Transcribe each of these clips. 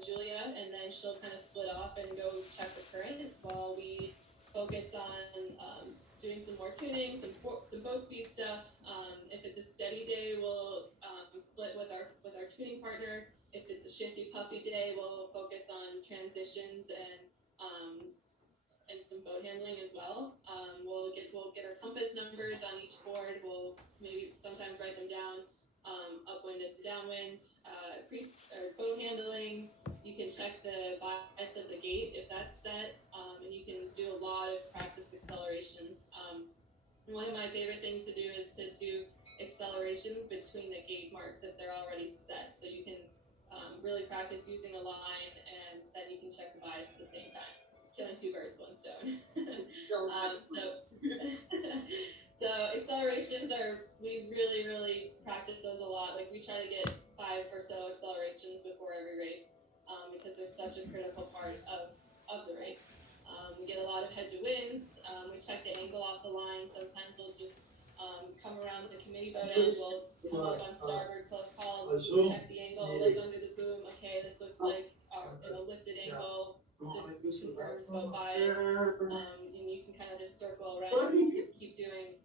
with Julia, and then she'll kind of split off and go check the current while we focus on doing some more tuning, some boat speed stuff. If it's a steady day, we'll split with our tuning partner. If it's a shifty, puffy day, we'll focus on transitions and some boat handling as well. We'll get our compass numbers on each board. We'll maybe sometimes write them down. Upwind and downwind, boat handling. You can check the bias of the gate if that's set, and you can do a lot of practice accelerations. One of my favorite things to do is to do accelerations between the gate marks if they're already set. So you can really practice using a line, and then you can check the bias at the same time. Killing two birds, one stone. So accelerations we really, really practice those a lot. Like we try to get 5 or so accelerations before every race, because they're such a critical part of the race. We get a lot of head to winds. We check the angle off the line. Sometimes we'll just come around the committee boat end. We'll come up on starboard, close call, check the angle, look under the boom. Okay, this looks like a lifted angle. This confirms boat bias, and you can kind of just circle around and keep doing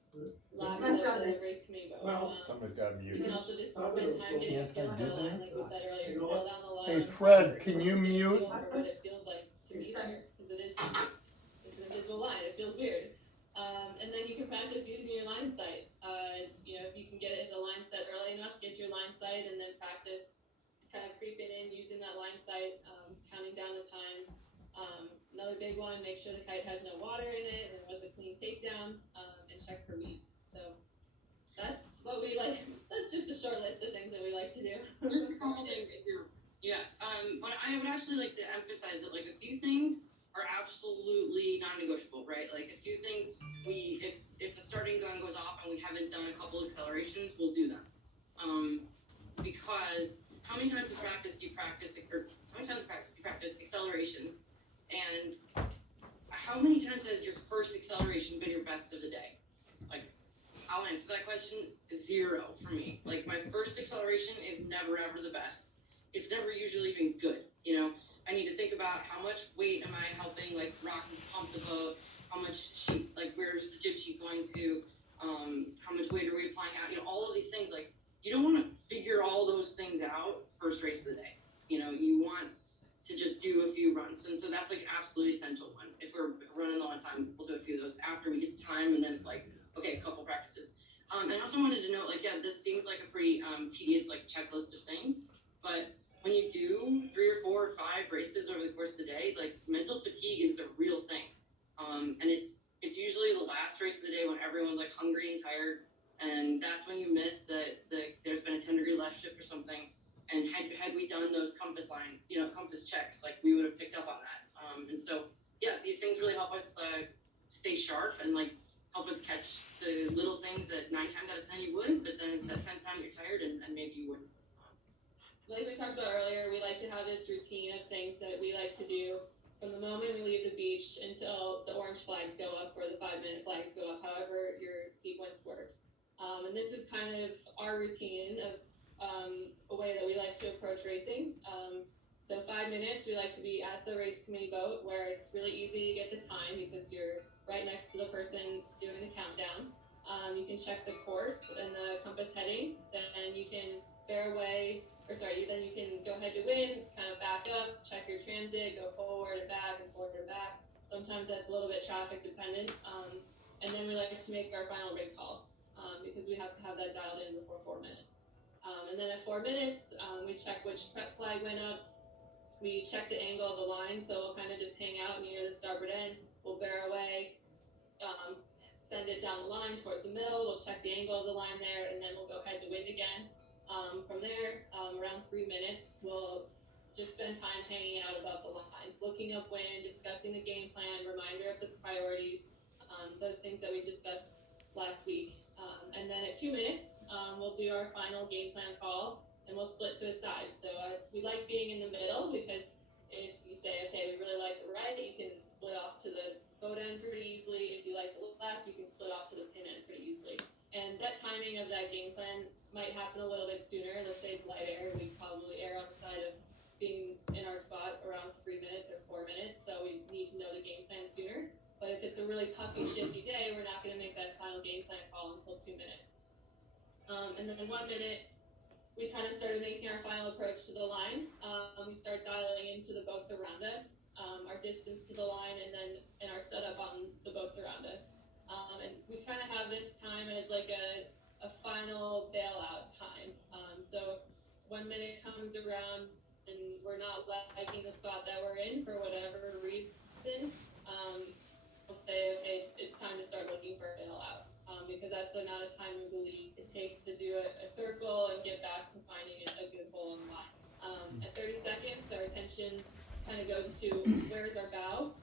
laps of the race committee boat. Somebody's got to mute. You can also just spend time getting a feel for the line, like we said earlier. Sail down the line. Hey Fred, can you mute? For what it feels like to be there, because it's an invisible line. It feels weird. And then you can practice using your line sight. If you can get it into line set early enough, get your line sight, and then practice kind of creeping in using that line sight, counting down the time. Another big one, make sure the kite has no water in it and it was a clean takedown, and check for weeds. So that's what we like. That's just a short list of things that we like to do. Just a couple things to do. Yeah. But I would actually like to emphasize that like a few things are absolutely non-negotiable, right? Like a few things if the starting gun goes off and we haven't done a couple accelerations, we'll do them. Because how many times in practice do you practice accelerations? And how many times has your first acceleration been your best of the day? Like, I'll answer that question, 0 for me. Like, my first acceleration is never ever the best. It's never usually even good, I need to think about how much weight am I helping, like, rock and pump the boat, how much sheet, like, where's the jib sheet going to, how much weight are we applying out, all of these things, like, you don't want to figure all those things out first race of the day. You want to just do a few runs. And so that's like an absolutely essential one. If we're running low on time, we'll do a few of those after we get to time, and then it's like, okay, a couple practices. And I also wanted to note, like, yeah, this seems like a pretty tedious like checklist of things, but when you do 3 or 4 or 5 races over the course of the day, like mental fatigue is the real thing. And it's usually the last race of the day when everyone's like hungry and tired, and that's when you miss that there's been a 10-degree left shift or something. And had we done those compass checks, like we would have picked up on that. And so, yeah, these things really help us stay sharp and like help us catch the little things that 9 times out of 10 you would, but then that 10th time you're tired and maybe you wouldn't. Like we talked about earlier, we like to have this routine of things that we like to do from the moment we leave the beach until the orange flags go up or the 5-minute flags go up, however your sequence works. And this is kind of our routine of a way that we like to approach racing. So 5 minutes, we like to be at the race committee boat where it's really easy to get the time because you're right next to the person doing the countdown. You can check the course and the compass heading, then you can then you can go head to wind, kind of back up, check your transit, go forward and back and forward and back. Sometimes that's a little bit traffic dependent. And then we like to make our final rig call because we have to have that dialed in before 4 minutes. And then at 4 minutes, we check which prep flag went up. We check the angle of the line, so we'll kind of just hang out near the starboard end. We'll bear away, send it down the line towards the middle. We'll check the angle of the line there, and then we'll go head to wind again. From there, around 3 minutes, we'll just spend time hanging out above the line, looking upwind, discussing the game plan, reminder of the priorities, those things that we discussed last week. And then at 2 minutes, we'll do our final game plan call, and we'll split to a side. So we like being in the middle because if you say, okay, we really like the right, you can split off to the boat end pretty easily. If you like the left, you can split off to the pin end pretty easily. And that timing of that game plan might happen a little bit sooner. Let's say it's light air, we'd probably err on the side of being in our spot need to know the game plan sooner. But if it's a really puffy, shifty day, we're not going to make that final game plan call until 2 minutes. And then in 1 minute, we kind of started making our final approach to the line. We start dialing into the boats around us, our distance to the line, and our setup on the boats around us. And we kind of have this time as like a final bailout time. So 1 minute comes around and we're not liking the spot that we're in for whatever reason. We'll say, okay, it's time to start looking for a bailout. Because that's the amount of time we believe it takes to do a circle and get back to finding a good hole in the line. At 30 seconds, our attention kind of goes to where's our bow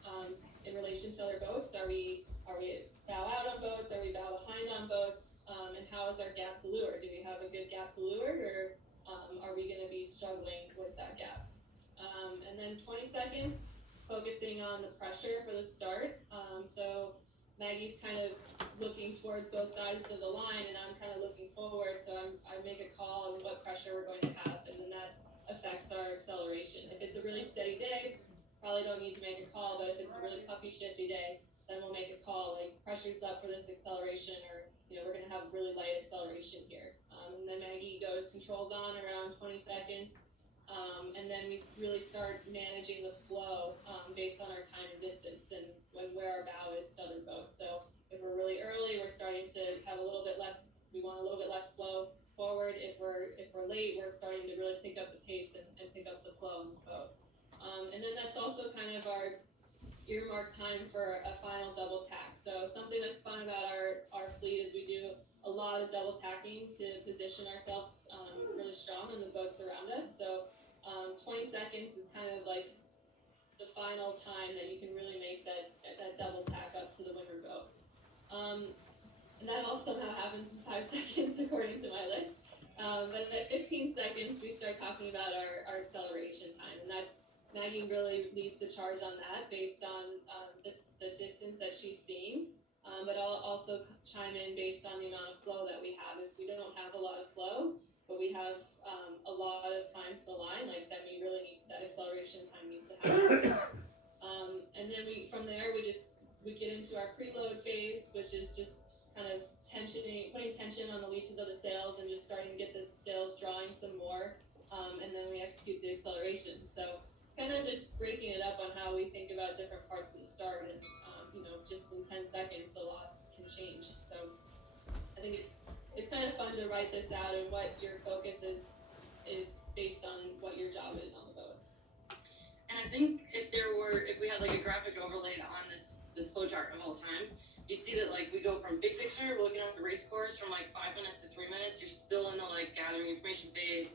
in relation to other boats. Are we bow out on boats? Are we bow behind on boats? And how is our gap to leeward? Do we have a good gap to leeward, or are we going to be struggling with that gap? And then 20 seconds, focusing on the pressure for the start. So Maggie's kind of looking towards both sides of the line, and I'm kind of looking forward. So I make a call on what pressure we're going to have, and then that affects our acceleration. If it's a really steady day, probably don't need to make a call. But if it's a really puffy, shifty day, then we'll make a call like pressure's up for this acceleration, or we're going to have really light acceleration here. And then Maggie goes controls on around 20 seconds. And then we really start managing the flow based on our time and distance and where our bow is to other boats. So if we're really early, we're starting to have a little bit less. We want a little bit less flow forward. If we're late, we're starting to really pick up the pace and pick up the flow in the boat. And then that's also kind of our earmark time for a final double tack. So something that's fun about our fleet is we do a lot of double tacking to position ourselves really strong in the boats around us. So 20 seconds is kind of like the final time that you can really make that double tack up to the winner boat. And that all somehow happens in 5 seconds according to my list. But at 15 seconds, we start talking about our acceleration time. And that's Maggie really leads the charge on that based on the distance that she's seeing. But I'll also chime in based on the amount of flow that we have. If we don't have a lot of flow, but we have a lot of time to the line, like then we really need that acceleration time needs to happen. And then from there we get into our preload phase, which is just kind of putting tension on the leeches of the sails and just starting to get the sails drawing some more. And then we execute the acceleration. So kind of just breaking it up on how we think about different parts of the start, and just in 10 seconds a lot can change. So I think it's kind of fun to write this out and what your focus is based on what your job is on the boat. And I think if we had like a graphic overlaid on this flow chart of all times, you'd see that like we go from big picture, we're looking at the race course from like 5 minutes to 3 minutes. You're still in the like gathering information phase,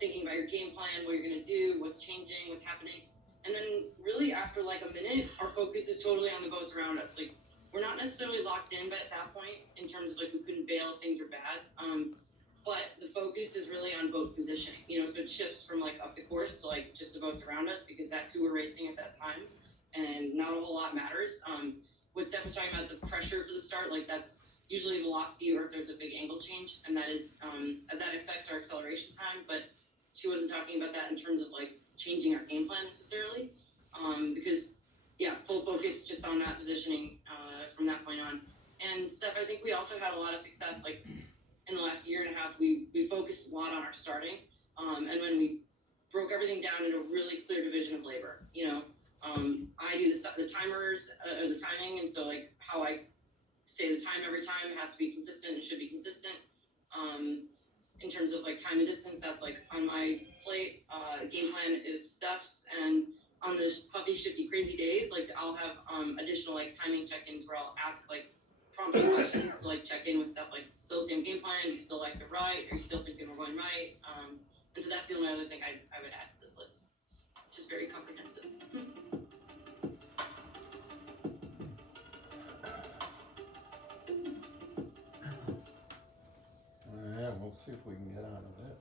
thinking about your game plan, what you're gonna do, what's changing, what's happening. And then really after like a minute, our focus is totally on the boats around us. Like we're not necessarily locked in, but at that point, in terms of like we couldn't bail if things were bad. But the focus is really on boat positioning. So it shifts from like up the course to like just the boats around us, because that's who we're racing at that time, and not a whole lot matters. What Steph was talking about, the pressure for the start, like that's usually velocity or if there's a big angle change, and that affects our acceleration time. But she wasn't talking about that in terms of like changing our game plan necessarily, because full focus just on that positioning from that point on. And Steph, I think we also had a lot of success like in the last year and a half. We focused a lot on our starting, and when we broke everything down into a really clear division of labor. I do the timers or the timing, and so like how I say the time every time has to be consistent and should be consistent. In terms of like time and distance, that's like on my plate. Game plan is Steph's, and on the puffy, shifty, crazy days, like I'll have additional like timing check-ins where I'll ask like prompting questions to like check in with stuff like still same game plan, do you still like the right, are you still thinking we're going right? And so that's the only other thing I would add to this list, which is very comprehensive. Yeah, we'll see if we can get out of this.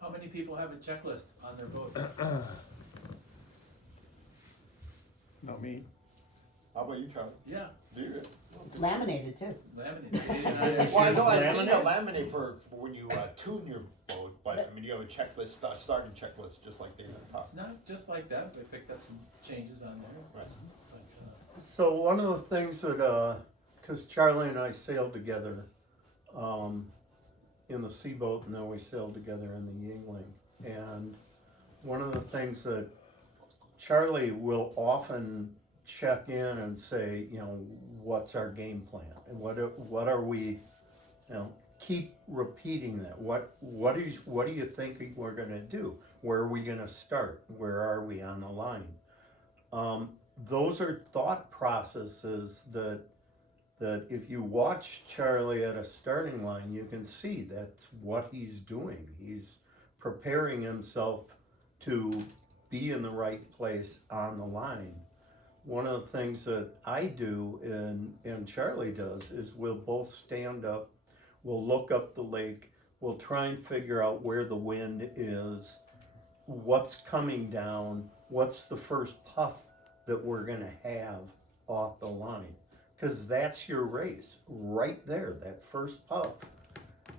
How many people have a checklist on their boat? Not me. How about you, Charlie? Yeah, Do you? It's laminated too. laminated. Well, I know I've seen a laminate for when you tune your boat, But I mean, you have a checklist, starting checklist, just like they are at the top. It's not just like that, they picked up some changes on there. Right. But, So one of the things that, cause Charlie and I sailed together, in the Sea Boat, and then we sailed together in the Yngling. And one of the things that Charlie will often check in and say, you know, what's our game plan? And what are we, you know, keep repeating that. What do you think we're gonna do? Where are we gonna start? Where are we on the line? Those are thought processes that if you watch Charlie at a starting line, you can see that's what he's doing. He's preparing himself to be in the right place on the line. One of the things that I do and Charlie does is we'll both stand up, we'll look up the lake, we'll try and figure out where the wind is, what's coming down, what's the first puff that we're gonna have off the line. Because that's your race, right there, that first puff.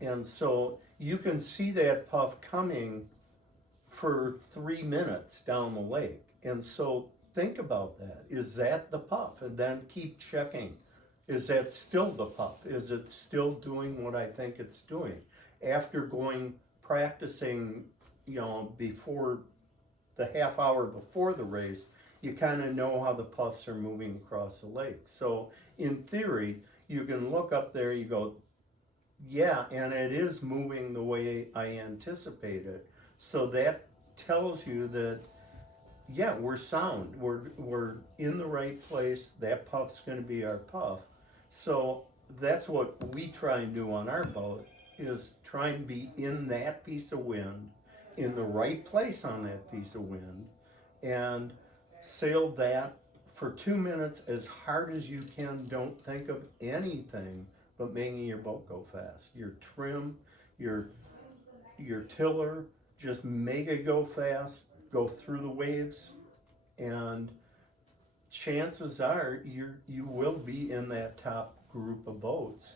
And so you can see that puff coming for 3 minutes down the lake. And so think about that. Is that the puff? And then keep checking. Is that still the puff? Is it still doing what I think it's doing? After practicing, you know, before the half hour before the race, you kind of know how the puffs are moving across the lake. So in theory, you can look up there, you go, yeah, and it is moving the way I anticipated. So that tells you that, yeah, we're sound. We're in the right place. That puff's gonna be our puff. So that's what we try and do on our boat, is try and be in that piece of wind, in the right place on that piece of wind, and sail that for 2 minutes as hard as you can. Don't think of anything but making your boat go fast. Your trim, your tiller, just make it go fast, go through the waves, and chances are you will be in that top group of boats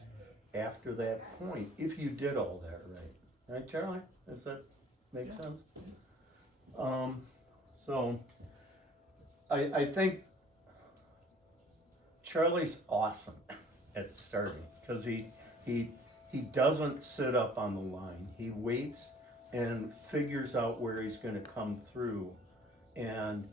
after that point, if you did all that right. Right, Charlie? Does that make sense? So I think Charlie's awesome at starting, because he doesn't sit up on the line. He waits and figures out where he's going to come through, and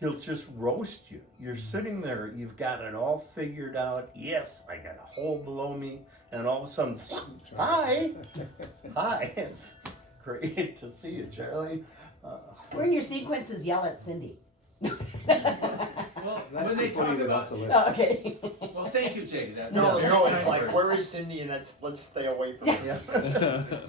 he'll just roast you. You're sitting there, you've got it all figured out. Yes, I got a hole below me, and all of a sudden, hi, great to see you, Charlie. Where in your sequences yell at Cindy? well, when they talk about, Oh, okay. well, thank you, Jay. That, No, very no, it's kind like, words. where is Cindy? And let's stay away from it.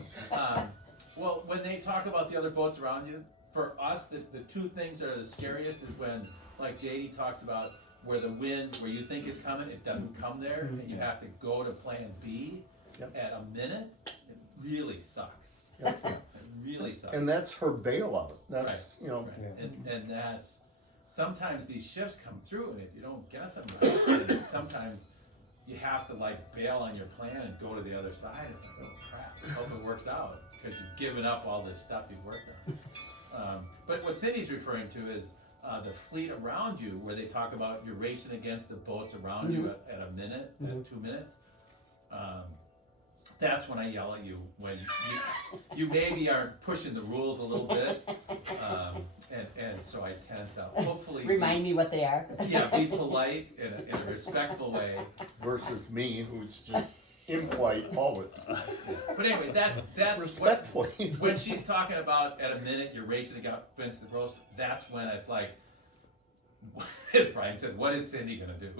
Well, when they talk about the other boats around you, for us, the two things that are the scariest is when, like JD talks about, where the wind, where you think is coming, it doesn't come there, and you have to go to plan B at a minute. It really sucks. It really sucks. And that's her bailout. That's, Right. you know. And that's, sometimes these shifts come through, and if you don't guess them right, and sometimes you have to like bail on your plan and go to the other side. It's like, oh crap, I hope it works out, because you've given up all this stuff you've worked on. But what Cindy's referring to is the fleet around you, where they talk about you're racing against the boats around you at a minute, at 2 minutes. That's when I yell at you, when you maybe are pushing the rules a little bit, and so I tend to hopefully Remind me what they are. be polite in a respectful way. Versus me, who's just impolite always. But anyway, that's Respectfully. when she's talking about at a minute you're racing against the roast. That's when it's like, as Brian said, what is Cindy gonna do?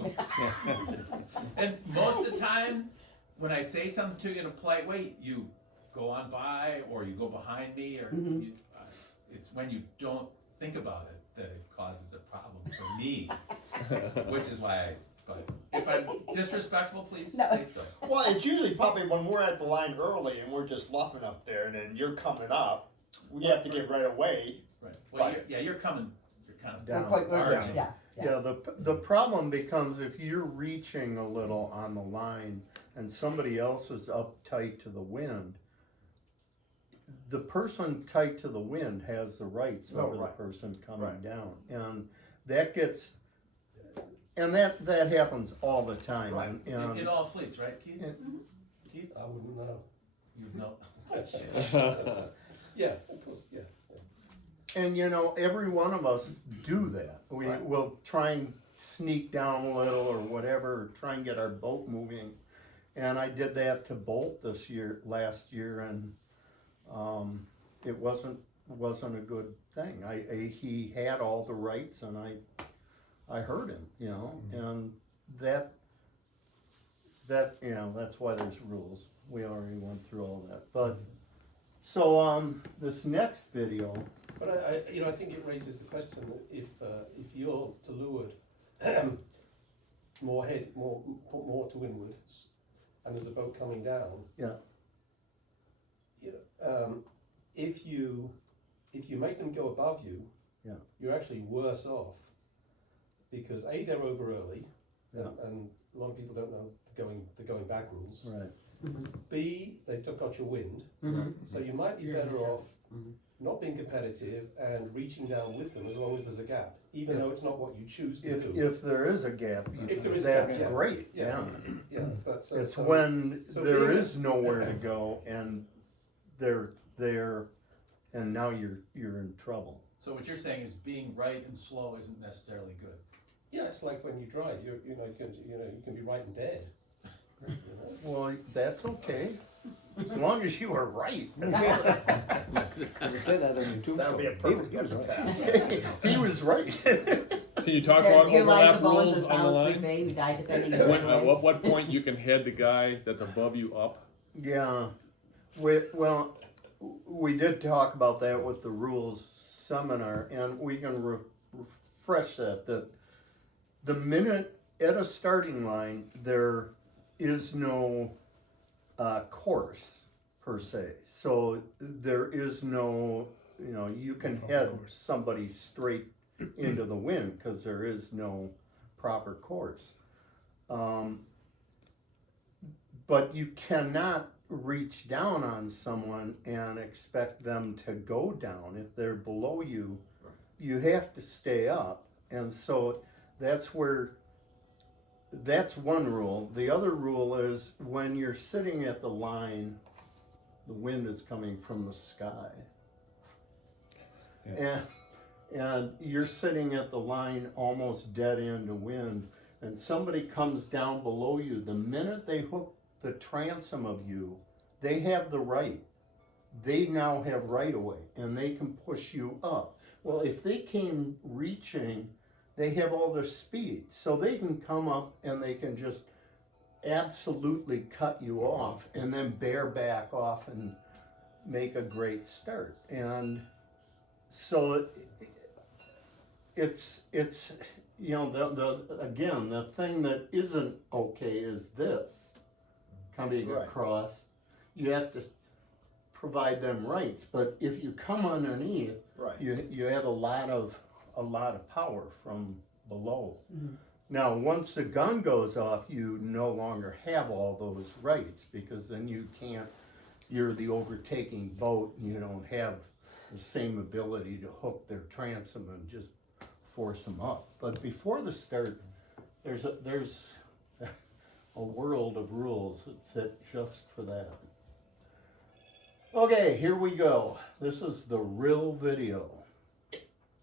And most of the time, when I say something to you in a polite way, you go on by, or you go behind me, or it's when you don't think about it that it causes a problem for me, which is why but if I'm disrespectful, please say so. Well, it's usually probably when we're at the line early and we're just luffing up there, and then you're coming up, we have to get right away. Right. Well, you're coming. You're kind of Down. marching. Yeah, the problem becomes if you're reaching a little on the line and somebody else is up tight to the wind, the person tight to the wind has the rights Oh, over right. the person coming Right. down, and that gets, and that happens all the time. Right. And In all fleets, right, Keith? Yeah. Keith? I wouldn't know. You know. Yeah, of course, yeah. And you know, every one of us do that. We Right. will try and sneak down a little or whatever, or try and get our boat moving. And I did that to Bolt last year, and it wasn't a good thing. He had all the rights, and I heard him, you know, and that you know, that's why there's rules. We already went through all that, but so this next video. But I think it raises the question that if you're to leeward put more to windward, and there's a boat coming down. Yeah. You know, if you make them go above you, Yeah. you're actually worse off, because A, they're over early, Yeah. and a lot of people don't know the going back rules. Right. B, they took out your wind, Mhm. so you might be better off not being competitive and reaching down with them as long as there's a gap, even though it's not what you choose to do. If there is a gap, If there is a gap, that's yeah. great. Yeah. Yeah, but It's so when so there being is nowhere to go and they're there, and now you're in trouble. So what you're saying is being right and slow isn't necessarily good. yeah, it's like when you drive, you can be right and dead. You know? Well, that's okay, as long as you are right. You say that on your That would be a perfect epitaph. He was right. Can you talk There, about your life overlap the bones rules of on the Salisbury line? Bay who died defending When, the at what point you can head the guy that's above you up? Yeah, we did talk about that with the rules seminar, and we can refresh that the minute at a starting line, there is no course per se. So there is no, you know, you can head somebody straight into the wind because there is no proper course. But you cannot reach down on someone and expect them to go down. If they're below you, you have to stay up. And so that's one rule. The other rule is when you're sitting at the line, the wind is coming from the sky. And you're sitting at the line almost dead end of wind, and somebody comes down below you. The minute they hook the transom of you, they have the right. They now have right of way, and they can push you up. Well, if they came reaching, they have all their speed, so they can come up and they can just absolutely cut you off and then bear back off and make a great start. And so it's you know, the thing that isn't okay is this coming Right. across. You have to provide them rights, but if you come underneath, Right. you have a lot of power from below. Mhm. Now, once the gun goes off, you no longer have all those rights, because then you're the overtaking boat, and you don't have the same ability to hook their transom and just force them up. But before the start, there's a world of rules that fit just for that. Okay, here we go. This is the real video.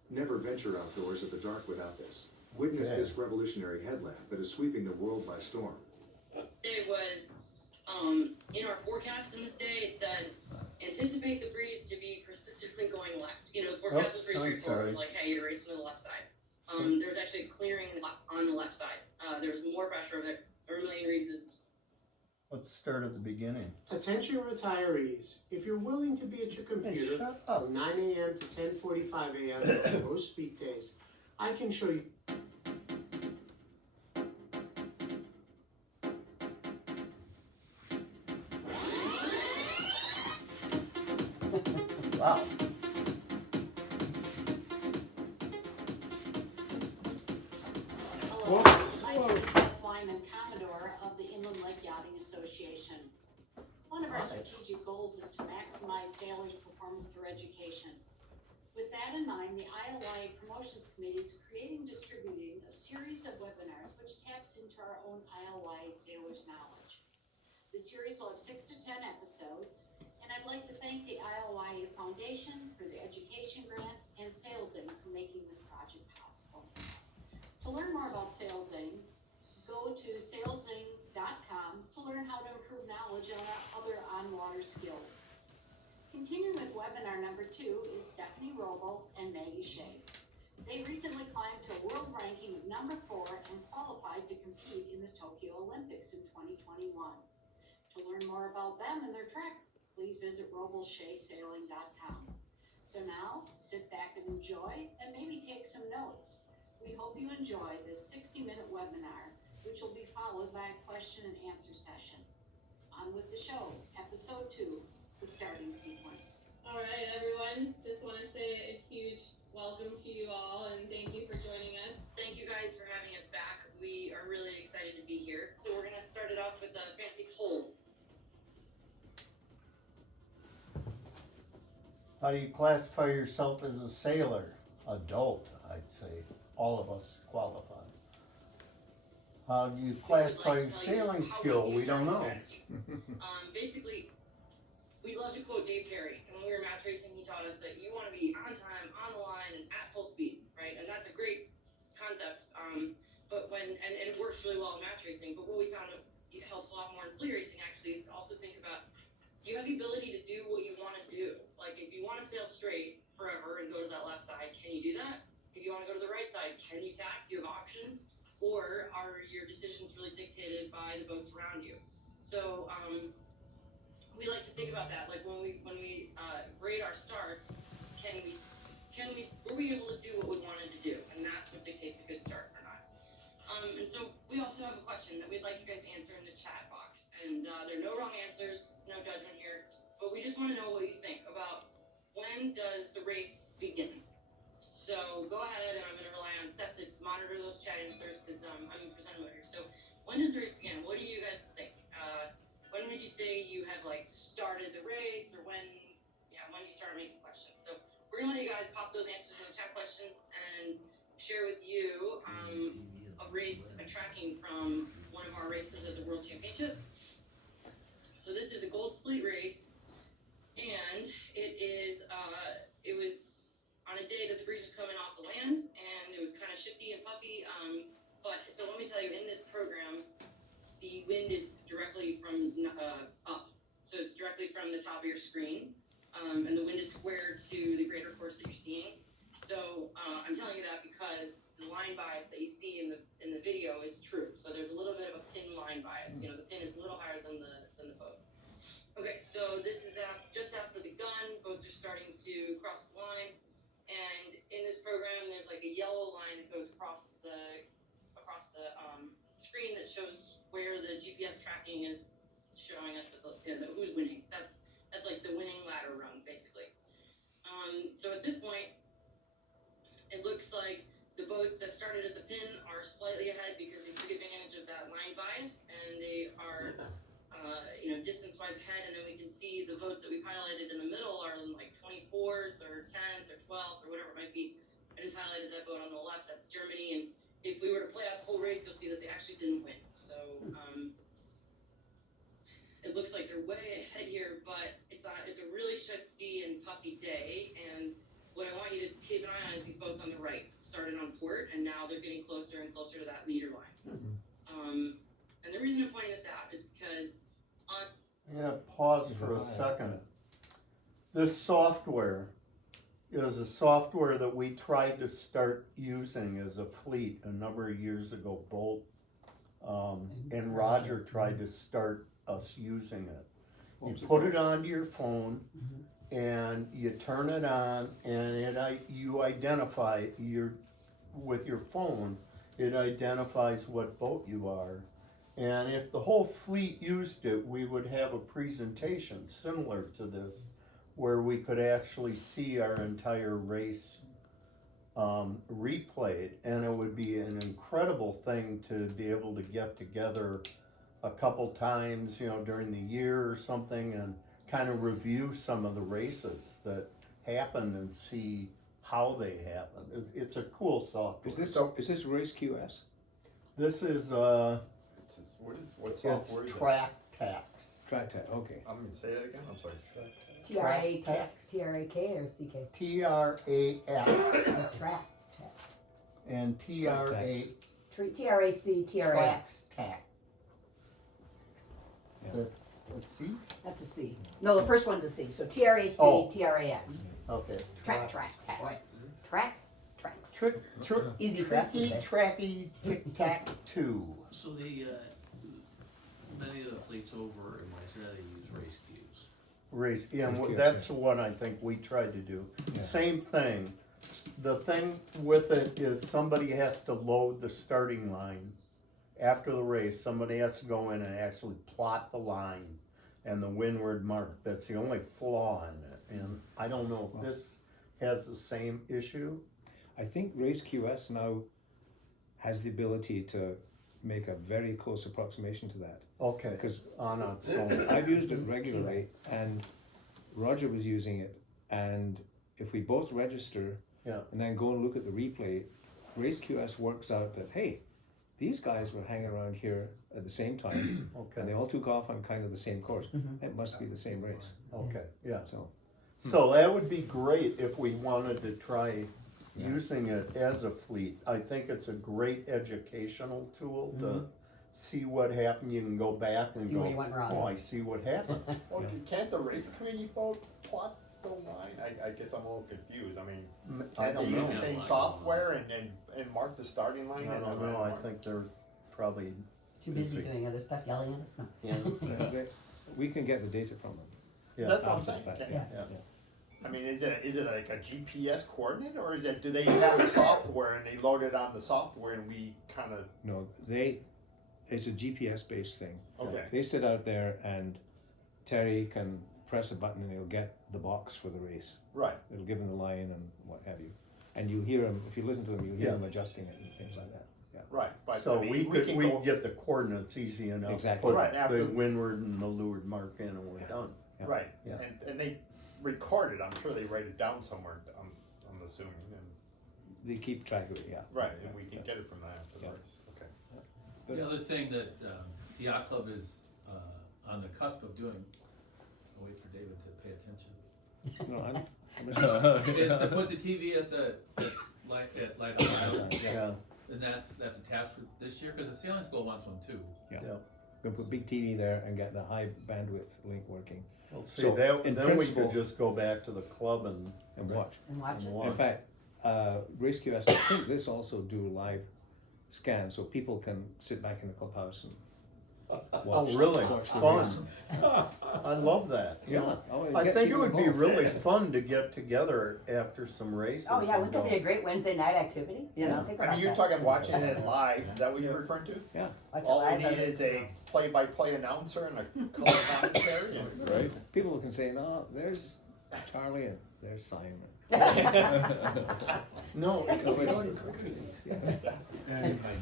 Never venture outdoors at the dark without this. Witness Okay. this revolutionary headlamp that is sweeping the world by storm. It was in our forecast in this day, it said anticipate the breeze to be persistently going left. You know, the forecast was pretty I'm straightforward. It was sorry. like, hey, you're racing to the left side. There's actually a clearing on the left side. There's more pressure there for a million reasons. Let's start at the beginning. Attention retirees, if you're willing to be at your Hey, computer shut up. from 9 a.m. to 10:45 a.m. on most weekdays, I can show you. Wow. Hello, my name is Beth Wyman, Commodore of the Inland Lake Yachting Association. I want to of our Right. strategic goals is to maximize sailors' performance through education. With that in mind, the ILY Promotions Committee is creating and distributing a series of webinars which taps into our own ILY sailors' knowledge. The series will have 6 to 10 episodes, and I'd like to thank the ILY Foundation for the education grant and SalesIng for making this project possible. To learn more about SalesIng, go to salesing.com to learn how to improve knowledge on our other on-water skills. Continuing with webinar number 2 is Stephanie Roble and Maggie Shea. They recently climbed to a world ranking of number 4 and qualified to compete in the Tokyo Olympics in 2021. To learn more about them and their trek, please visit robleshaySailing.com. So now, sit back and enjoy, and maybe take some notes. We hope you enjoy this 60-minute webinar, which will be followed by a question and answer session. On with the show, episode 2, the starting sequence. All right, everyone. Just want to say a huge welcome to you all, and thank you for joining us. Thank you guys for having us back. We are really excited to be here. So we're gonna start it off with a fancy hold. How do you classify yourself as a sailor? Adult, I'd say. All of us qualify. How do you classify your sailing skill? We don't know. Basically, we love to quote Dave Carey. And when we were match racing, he taught us that you want to be on time, on the line, and at full speed, right? And that's a great concept. But when and it works really well in match racing. But what we found it helps a lot more in fleet racing actually is to also think about, do you have the ability to do what you want to do? Like if you want to sail straight forever and go to that left side, can you do that? If you want to go to the right side, can you tack? Do you have options? Or are your decisions really dictated by the boats around you? So we like to think about that. Like when we grade our starts, were we able to do what we wanted to do? And that's what dictates a good start or not. And so we also have a question that we'd like you guys to answer in the chat box. And there are no wrong answers, no judgment here, but we just want to know what you think about when does the race begin? So go ahead, and I'm going to rely on Steph to monitor those chat answers because I'm in present mode here. So when does the race begin? What do you guys think? When would you say you have like started the race, or when you start making questions? So we're going to let you guys pop those answers in the chat questions and share with you a tracking from one of our races at the World Championship. So this is a gold fleet race, and it was on a day that the breeze was coming off the land, and it was kind of shifty and puffy. But so let me tell you, in this program, the wind is directly from up, so it's directly from the top of your screen, and the wind is square to the greater course that you're seeing. So I'm telling you that because the line bias that you see in the video is true. So there's a little bit of a pin line bias. You know, the pin is a little higher than the boat. Okay, so this is just after the gun. Boats are starting to cross the line, and in this program, there's like a yellow line that goes across the screen that shows where the GPS tracking is showing us that who's winning. That's like the winning ladder rung, basically. So at this point, it looks like the boats that started at the pin are slightly ahead because they took advantage of that line bias, and they are distance-wise ahead. And then we can see the boats that we've highlighted in the middle are like 24th or 10th or 12th or whatever it might be. I just highlighted that boat on the left. That's Germany. And if we were to play out the whole race, you'll see that they actually didn't win. So it looks like they're way ahead here, but it's a really shifty and puffy day. And what I want you to keep an eye on is these boats on the right started on port, and now they're getting closer and closer to that leader line. And the reason I'm pointing this out is because I'm going to pause for a second. This software is a software that we tried to start using as a fleet a number of years ago. Bolt and Roger tried to start us using it. You put it onto your phone, and you turn it on, and you identify with your phone. It identifies what boat you are. And if the whole fleet used it, we would have a presentation similar to this, where we could actually see our entire race replayed. And it would be an incredible thing to be able to get together a couple times, during the year or something, and kind of review some of the races that happen and see how they happen. It's a cool software. Is this Race QS? This is What it's software is it? Track Tax. Track tag, okay. I'm gonna say that again, I'm sorry. TRAK, Tax. TRAK or CK? TRAX Or track, and TRA TRAC, TRAX. Trax Tax. Is that a C? That's a C. No, the first one's a C. So TRAC, Oh. TRAX. Okay. Track, tracks. Track, tracks. Trick, Easy for us to tricky, say. tracky, tic tac toe. So the, many of the fleets over in Montreal use race queues. Race, yeah, Race queues, that's the one I think we tried to do. Yeah. Same thing. The thing with it is somebody has to load the starting line. After the race, somebody has to go in and actually plot the line and the windward mark. That's the only flaw in it. And I don't know if this has the same issue. I think Race QS now has the ability to make a very close approximation to that. Okay, Because on its own. I've used it Race regularly, QS. and Roger was using it, and if we both register Yeah. and then go and look at the replay, Race QS works out that, hey, these guys were hanging around here at the same time, and they Okay, all took off on kind of the same course. It must be the same race. okay, yeah. So So that would be great if we wanted to try Yeah. using it as a fleet. I think it's a great educational tool to see what happened. You can go back and See go, where you went wrong. oh, I see what happened. Well, can't the race committee vote plot the line? I guess I'm a little confused, I mean, I can't they don't use know. the same software and mark the starting line? I and don't then know, I mark- think they're probably, Too busy doing other stuff, yelling at us. No. we can get the data from them. yeah. That's what I'm after the saying, fact. okay. Yeah. I mean, is it like a GPS coordinate, or is it, do they have the software and they load it on the software and we kinda, No, it's a GPS based thing. okay, They sit out there and Terry can press a button and he'll get the box for the race. right, It'll give him the line and what have you. And you hear him, if you listen to them, you hear Yeah. them adjusting it and things like that. Yeah. right, but So I mean, we could can we go- get the coordinates easy enough. Exactly. Put Right, after- the windward and the leeward mark in and we're done. Yeah. Right, Yeah. and they record it, I'm sure they write it down somewhere, I'm assuming, and, They keep track of it, yeah. right, and we can get it from that after the Yeah. race, okay. The other thing that the yacht club is on the cusp of doing, I'll wait for David to pay attention, No, I'm is to put the TV at Lighthouse Island. Yeah, And that's a task for this year, because the Sailing School wants one too. gonna put big TV there and get the high bandwidth link working well, see, So, that, in then we principle- could just go back to the club and and watch. And watch it. In fact, Race QS, I think this also do live scan, so people can sit back in the clubhouse and Oh, really? watch the Fun. race. I love that. Yeah. I think it would be really fun to get together after some races. Oh yeah, and wouldn't that be go, a great Wednesday night activity? You know, think I about mean, you're that. talking watching it live, is that what you're referring to? Watch it All we live on need is a play-by-play announcer and a color commentary, and Right? People can say, no, there's Charlie and there's Simon. No, it's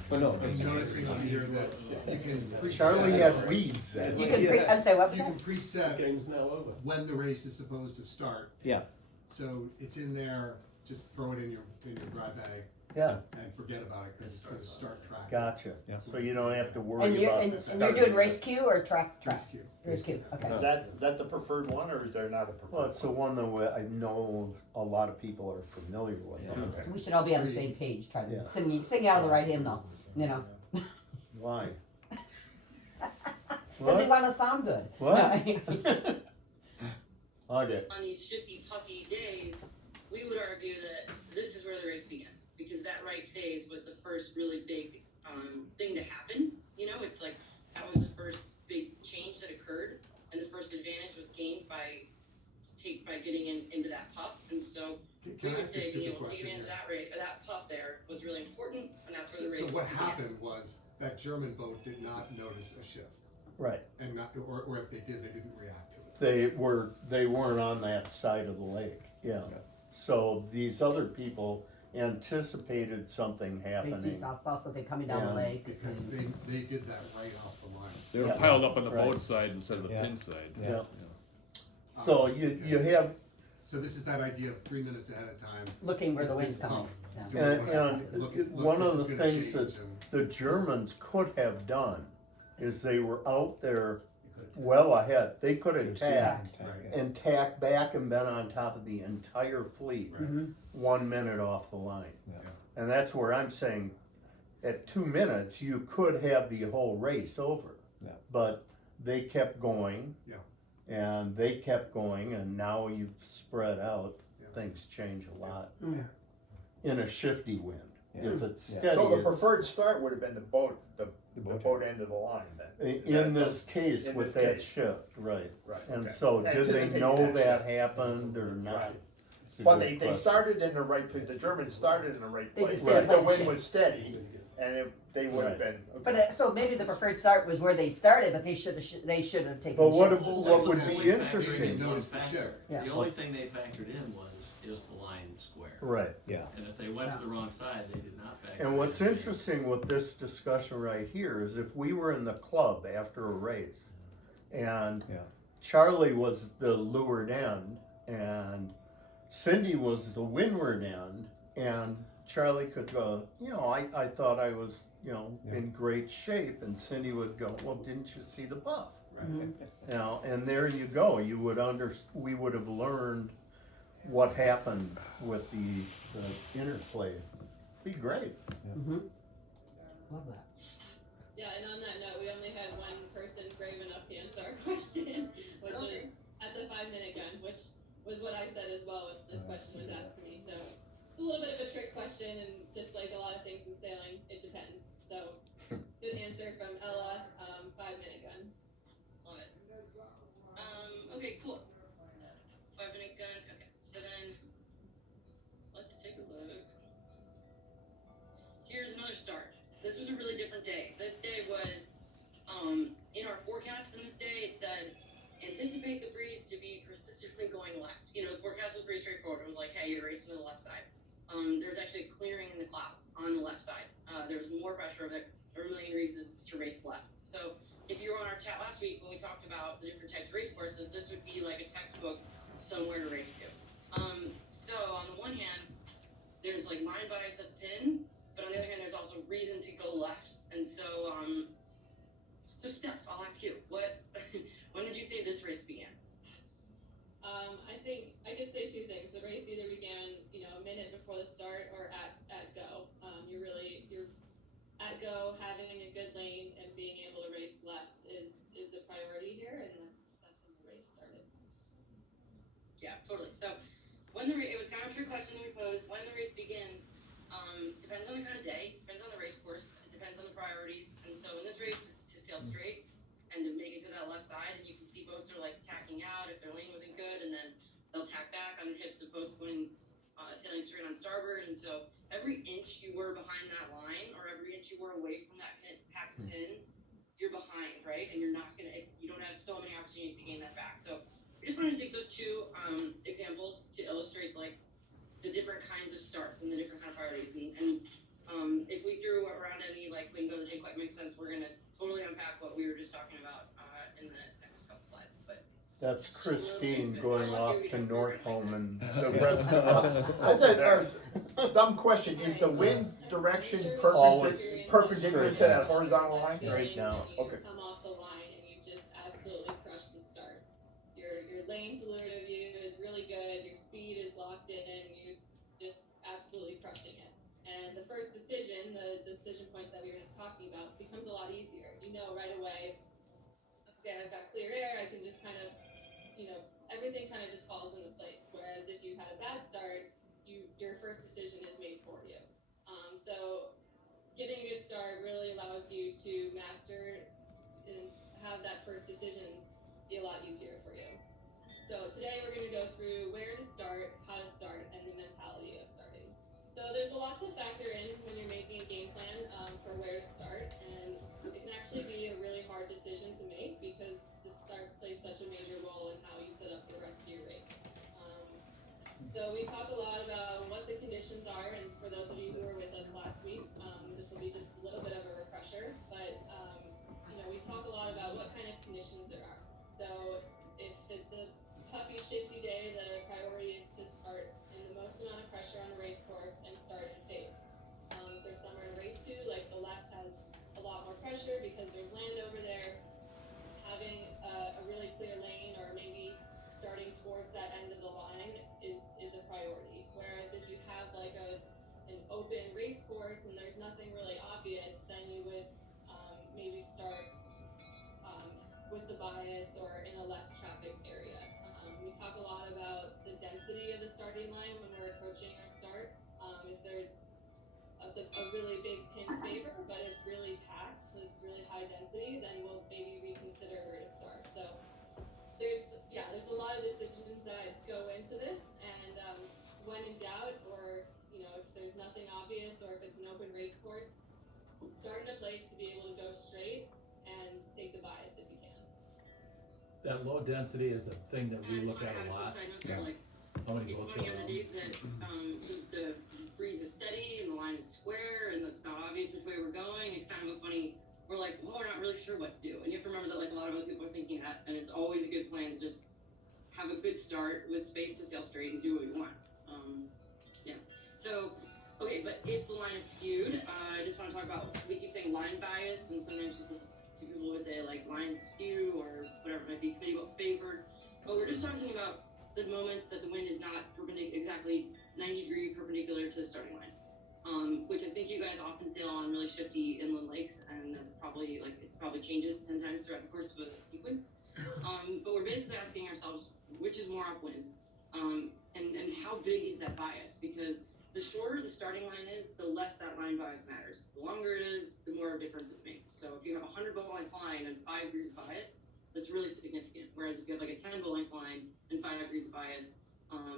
But no, I'm it's, noticing on here that you can preset. Charlie had weeds. You can I'm sorry, what was You that? can preset Game's now over. when the race is supposed to start. Yeah. So it's in there, just throw it in your dry bag Yeah, and forget about it, cause it's gonna start tracking. gotcha. Yeah. So you don't have to And worry you're, about and the you're starting doing line. race queue or track? Rescue. Race queue, okay. is that the preferred one, or is there not a preferred Well, one? it's the one that I know a lot of people are familiar with. Yeah. Okay. So we should all be on the same page, trying Yeah. to sing out of the right hymn though, you know? Why? Cause we wanna sound good. What? No, Okay. On these shifty, puffy days, we would argue that this is where the race begins, because that right phase was the first really big thing to happen. You know, it's like that was the first big change that occurred, and the first advantage was gained by getting into that puff. And so we Can I would ask a say being stupid able to take question advantage of here? that puff there was really important, and that's where the race So what began. happened was that German boat did not notice a shift, Right. and not, or if they did, they didn't react to it. They weren't on that side of the lake, yeah. So these other people, anticipated something They happening. saw something coming down the Yeah. lake. Because they did that right off the line. They were Yeah. piled up on the Right. boat side instead of the Yeah. pin side. Yeah. So you have, So this is that idea of 3 minutes ahead of time. Looking where the This wind's is coming. it's Yeah. gonna and look- one this of is the gonna things that change and- the Germans could have done is they were out there You could- well ahead. They could have You're tacked seeing Right. and tacked back and been on top of the entire fleet Right. Mhm. 1 minute off the line. Yeah. And that's where I'm saying, at 2 minutes, you could have the whole race over. Yeah. But they kept going. Yeah. And they kept going, and now you've spread out, Yeah. things change a lot. Mm. In a shifty wind. Yeah. If it's Yeah. steady, So the it's- preferred start would have been the boat boat end of the line then. in this case, in with this that case. shift, right. Right, And okay. so, did they Anticipating know that that shift. happened or not? Right. It's a But good they question. started in the right place, the Germans started in the right They place. just didn't If play the the wind shift. was steady, and if they would have Right. been. But so maybe the preferred start was where they started, but they should have taken. But what shift. if- Well, what they would only be factored interesting- in one Notice the factor. shift. Yeah. The only thing they factored in was, is the line square? Right. Yeah. And if they went to the wrong side, they did not factor. And what's in. interesting with this discussion right here is if we were in the club after a race and Yeah. Charlie was the leeward end and Cindy was the windward end and Charlie could go, I thought I was, Yeah. in great shape, and Cindy would go, well, didn't you see the buff? Right. Mhm. And there you go, we would have learned what happened with the interplay. Be great. Mhm. Love that. Yeah, and on that note, we only had one person brave enough to answer our question, which was at the 5-minute gun, which was what I said as well when this question was asked to me. So it's a little bit of a trick question, and just like a lot of things in sailing, it depends. So good answer from Ella, 5-minute gun. Love it. Okay, cool. 5-minute gun. Okay, so then let's take a look. Here's another start. This was a really different day. This day was in our forecast. In this day, it said anticipate the breeze to be persistently going left. The forecast was pretty straightforward. It was like, hey, you're racing to the left side. There's actually a clearing in the clouds on the left side. There was more pressure. There were a million reasons to race left. So if you were on our chat last week when we talked about the different types of race courses, this would be like a textbook somewhere to race to. So on the one hand, there's like line bias at the pin, but on the other hand, there's also reason to go left. And so, so Steph, I'll ask you, when did you say this race began? I think I could say two things. The race either began, a minute before the start or at go. You're at go, having a good lane and being able to race left is the priority here, and that's when the race started. Yeah, totally. So it was kind of a trick question that we posed. When the race begins, depends on the kind of day, depends on the race course, it depends on the priorities. And so in this race, it's to sail straight and to make it to that left side. And you can see boats are like tacking out if their lane wasn't good, and then they'll tack back on the hips of boats going sailing straight on starboard. And so every inch you were behind that line, or every inch you were away from that packed pin, you're behind, right? And you don't have so many opportunities to gain that back. So I just wanted to take those two examples to illustrate like the different kinds of starts and the different kind of priorities. And if we threw around any like lingo that didn't quite make sense, we're gonna totally unpack what we were just talking about in the next couple slides. But That's Christine going off to Northholm and the Okay. rest of us. That's a dumb question. Is the wind direction Always perpendicular to straight that down. horizontal line? Straight down. Okay. Come off the line and you just absolutely crush the start. Your lane to leeward of you is really good. Your speed is locked in. You're just absolutely crushing it. And the first decision, the decision point that we were just talking about, becomes a lot easier. You know right away, okay, I've got clear air. I can just kind of, everything kind of just falls into place. Whereas if you had a bad start, your first decision is made for you. So getting a good start really allows you to master and have that first decision be a lot easier for you. So today we're going to go through where to start, how to start, and the mentality of starting. So there's a lot to factor in when you're making a game plan for where to start, and it can actually be a really hard decision to make because the start plays such a major role in how you set up the rest of your race. So we talk a lot about what the conditions are, and for pressure because there's land over there. Having a really clear lane, or maybe starting towards that end of the line, is a priority. Whereas if you have like an open race course and there's nothing really obvious, then you would maybe start with the bias or in a less trafficked area. We talk a lot about the density of the starting line when we're approaching our start. If there's a really big pin favor, but it's really packed, so it's really high density, then we'll maybe reconsider where to start. So there's a lot of decisions that go into this, and when in doubt, or if there's nothing obvious, or if it's an open race course, start in a place to be able to go straight and take the bias if you can. That low density is a thing that we look at a lot. Yeah. Like, How many it's votes funny are on the days that the breeze is steady and the line is square and it's not obvious which way we're going. It's kind of a funny. We're like, well, we're not really sure what to do, and you have to remember that like a lot of other people are thinking that, and it's always a good plan to just have a good start with space to sail straight and do what you want. Yeah. So, okay, but if the line is skewed, I just want to talk about. We keep saying line bias, and sometimes people would say like line skew or whatever it might be, committee vote favored. But we're just talking about the moments that the wind is not exactly 90-degree perpendicular to the starting line, which I think you guys often sail on really shifty inland lakes, and that's probably it probably changes 10 times throughout the course of a sequence. But we're basically asking ourselves which is more upwind, and how big is that bias? Because the shorter the starting line is, the less that line bias matters. The longer it is, the more of a difference it makes. So if you have a 100 boat length line and 5 degrees of bias, that's really significant. Whereas if you have like a 10 boat length line and 5 degrees of bias,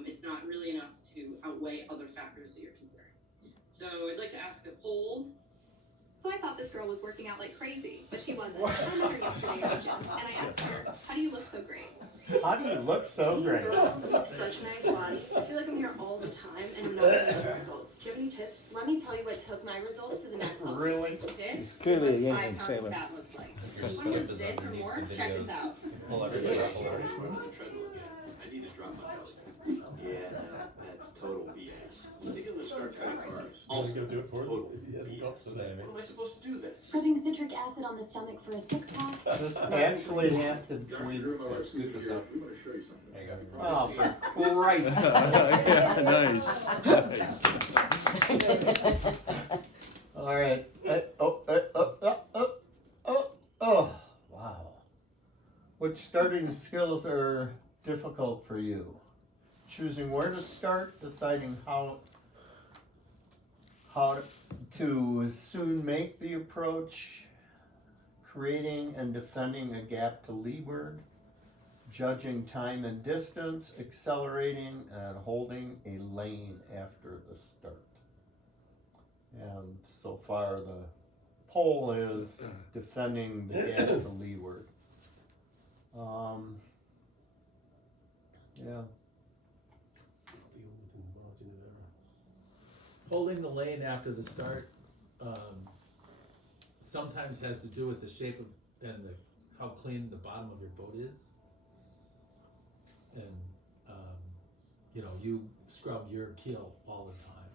it's not really enough to outweigh other factors that you're considering. So I'd like to ask a poll. So I thought this girl was working out like crazy, but she wasn't. I met her yesterday at the gym, and I asked her, how do you look so great? How do you look so great? Girl, you have such a nice body. I feel like I'm here all the time, and I'm not getting the results. Do you have any tips? Let me tell you what took my results to the next level. Really? This clearly is a what 5 Yngling pounds sailor. of fat looks like. If you lose this or more, check this out. I need to drop my house. Yeah, that's total BS. I think I'm gonna start cutting carbs. Also gonna do it for Total you. He hasn't got to there. What am I supposed to do then? Putting citric acid on the stomach for a 6-pack? Just actually have to. Scoot this up. We want to show you something. There you go. Oh, for Christ. Yeah, nice. All right. Wow. Which starting skills are difficult for you? Choosing where to start, deciding how to soon make the approach, creating and defending a gap to leeward, judging time and distance, accelerating and holding a lane after the start. And so far the poll is defending the gap to leeward. Yeah. Holding the lane after the start sometimes has to do with the shape of and how clean the bottom of your boat is. And you scrub your keel all the time.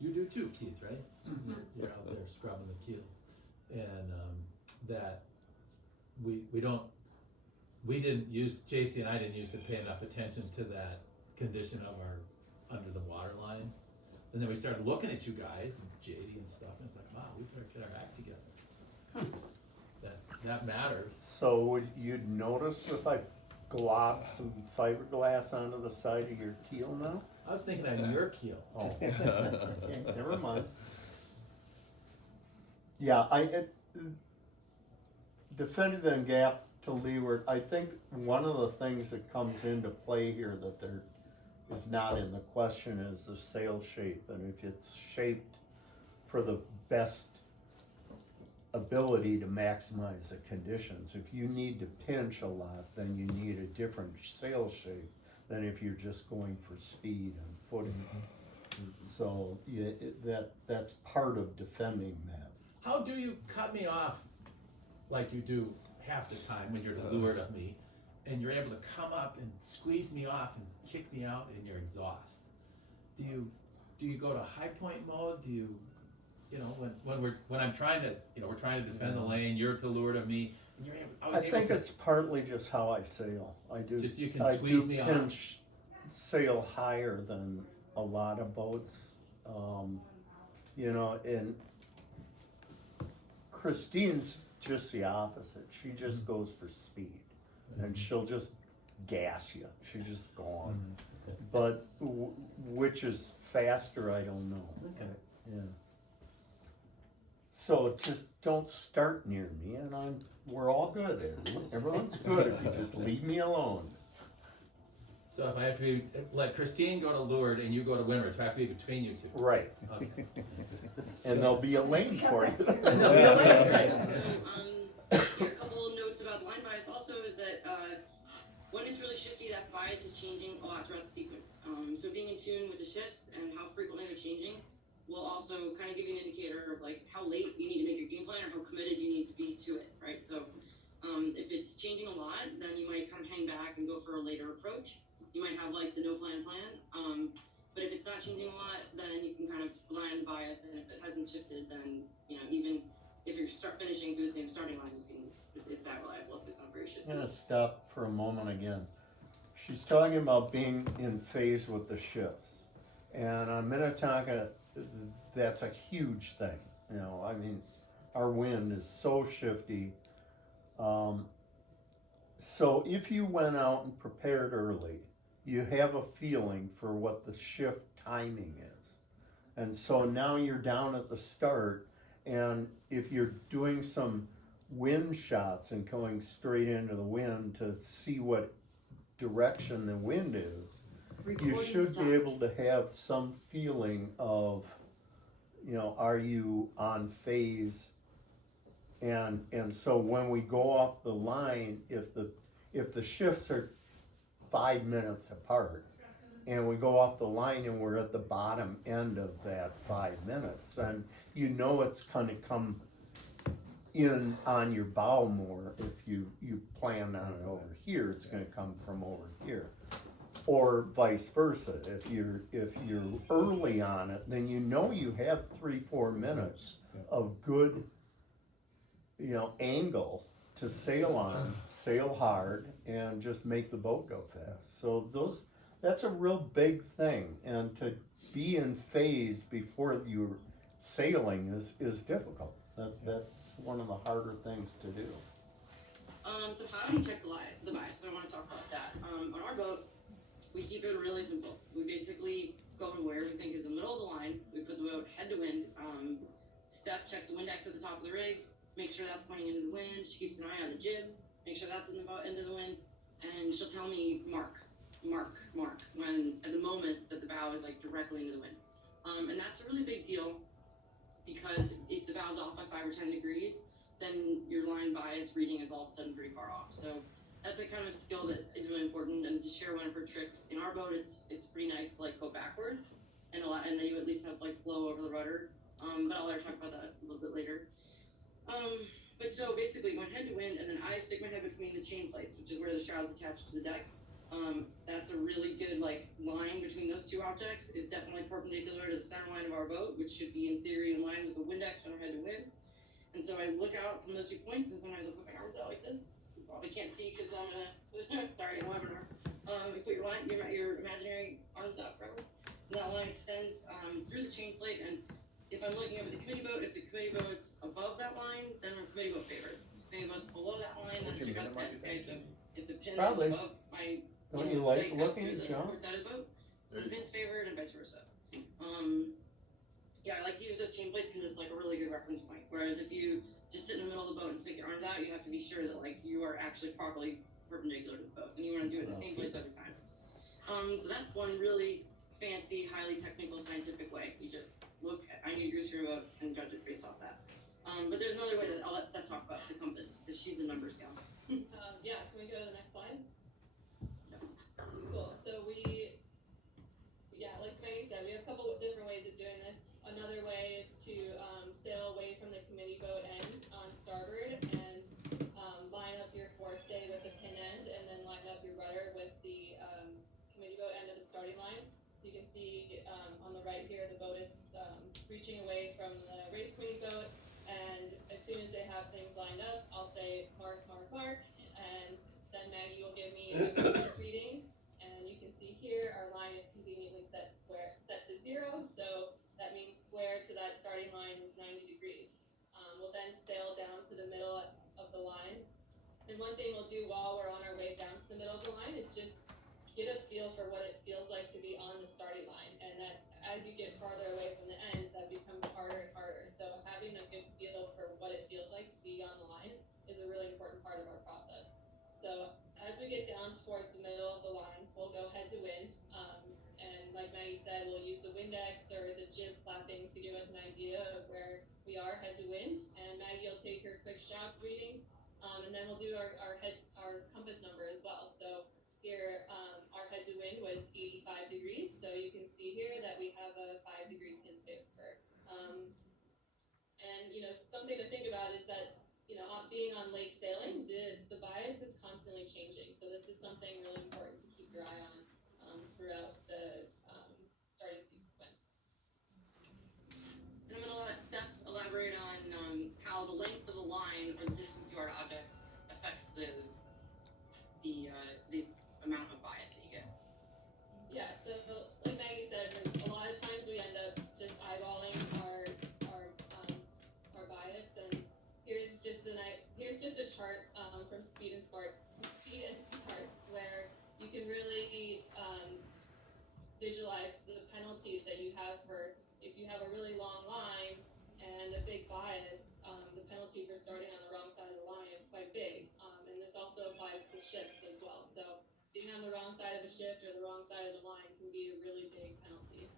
You do too, Keith, right? Mm-hmm. You're out there scrubbing the keels, and that JC and I didn't used to pay enough attention to that condition of our under the water line. And then we started looking at you guys and JD and stuff, and it's like, wow, we better get our act together. So that matters. So you'd notice if I glob some fiberglass onto the side of your keel now? I was thinking on your keel. Oh, okay, never mind. Yeah, defending the gap to leeward, I think one of the things that comes into play here that there is not in the question is the sail shape, and if it's shaped for the best ability to maximize the conditions. If you need to pinch a lot, then you need a different sail shape than if you're just going for speed and footing. So yeah, that's part of defending that. How do you cut me off like you do half the time when you're lured of me, and you're able to come up and squeeze me off and kick me out in your exhaust? Do you go to high point mode? Do you you know, when I'm trying to, you know, we're trying to defend the lane, you're to leeward of me, and you're I always able think to, it's partly just how I sail. I do. just you can I squeeze do me off. pinch sail higher than a lot of boats. You know, and Christine's just the opposite. She just goes for speed, and she'll just gas you. She's just gone. But which is faster, I don't know. Okay. Yeah. So just don't start near me, and we're all good. Everyone's good if you just leave me alone. So if I have to let Christine go to leeward and you go to windward, so I have to be between you two. Right. Okay. And there'll be a lane for you. And there'll be a lane, right? So, a couple of notes about line bias also is that when it's really shifty, that bias is changing a lot throughout the sequence. So being in tune with the shifts and how frequently they're changing will also kind of give you an indicator of like how late you need to make your game plan or how committed you need to be to it, right? So if it's changing a lot, then you might kind of hang back and go for a later approach. You might have like the no plan. But if it's not changing a lot, then you can kind of rely on the bias, and if it hasn't shifted, then, you know, even if you're finishing through the same starting line, you can, it's that reliable if it's not very shifty. I'm gonna stop for a moment again. She's talking about being in phase with the shifts. And on Minnetonka, that's a huge thing. You know, I mean, our wind is so shifty. So if you went out and prepared early, you have a feeling for what the shift timing is. And so now you're down at the start, and if you're doing some wind shots and going straight into the wind to see what direction the wind is, you should be able to have some feeling of, you know, are you on phase? And so when we go off the line, if the shifts are 5 minutes apart, and we go off the line and we're at the bottom end of that 5 minutes, and you know it's gonna come in on your bow more. If you plan on it over here, it's gonna come from over here. Or vice versa. If you're early on it, then you know you have 3-4 minutes of good, you know, angle to sail on, sail hard, and just make the boat go fast. So that's a real big thing, and to be in phase before you're sailing is difficult. That's one of the harder things to do. So how do you check the bias? I want to talk about that. On our boat, we keep it really simple. We basically go to where we think is the middle of the line. We put the boat head to wind. Steph checks the Windex at the top of the rig, make sure that's pointing into the wind. She keeps an eye on the jib, make sure that's in the end of the wind, and she'll tell me mark when at the moments that the bow is like directly into the wind. And that's a really big deal because if the bow's off by 5 or 10 degrees, then your line bias reading is all of a sudden pretty far off. So that's a kind of skill that is really important. And to share one of her tricks, in our boat, it's pretty nice to like go backwards and then you at least have like flow over the rudder. But I'll let her talk about that a little bit later. But so basically going head to wind, and then I stick my head between the chain plates, which is where the shroud's attached to the deck. That's a really good like line between those two objects, is definitely perpendicular to the center line of our boat, which should be in theory in line with the Windex when we're head to wind. And so I look out from those 2 points, and sometimes I'll put my arms out like this. You probably can't see because I'm gonna sorry, a webinar. You put your imaginary arms out forever, and that line extends through the chain plate. And if I'm looking over the committee boat, if the committee boat's above that line, then we're committee boat favored. If the committee boat's below that line, then check out the pins. Okay, so if the pin is above my Don't you like sight looking out at through the John? port side of the boat, then the pin's favored and vice versa. Yeah, I like to use those chain plates because it's like a really good reference point. Whereas if you just sit in the middle of the boat and stick your arms out, you have to be sure that like you are actually properly perpendicular to the boat, and you want to do it in the same place every time. So that's one really fancy, highly technical, scientific way. You just look at 90 degrees from your boat and judge it based off that. But there's another way that I'll let Steph talk about the compass, because she's a numbers gal. Yeah, can we go to the next slide? Cool. So like Maggie said, we have a couple of different ways of doing this. Another way is to sail away from the committee boat end on starboard and line up your forestay with the pin end, and then line up your rudder with the committee boat end of the starting line. So you can see on the right here, the boat is reaching away from the race committee boat, and as soon as they have things lined up, I'll say mark, mark, mark, and then Maggie will give me a compass reading, and you can see here our line is conveniently set to 0, so that means square to that starting line is 90 degrees. We'll then sail down to the middle of the line, and one thing we'll do while we're on our way down to the middle of the line is just get a feel for what it feels like to be on the starting line, and that as you get farther away from the ends, that becomes harder and harder. So having a good feel for what it feels like to be on the line is a really important part of our process. So as we get down towards the middle of the line, we'll go head to wind, and like Maggie said, we'll use the Windex or the jib flapping to give us an idea of where we are head to wind, and Maggie will take her quick shock readings, and then we'll do our compass number as well. So here, our head to wind was 85 degrees, so you can see here that we have a 5-degree pin taper. And something to think about is that being on lake sailing, the bias is constantly changing. So this is something really important to keep your eye on throughout the starting sequence. And I'm gonna let Steph elaborate on how the length of the line or the distance to our objects affects the amount of bias that you get. Yeah, so like Maggie said, a lot of times we end up just eyeballing our bias, and here's just a chart from Speed and Smarts, where you can really visualize the penalty that you have for if you have a really long line and a big bias. The penalty for starting on the wrong side of the line is quite big, and this also applies to shifts as well. So being on the wrong side of a shift or the wrong side of the line can be a really big penalty.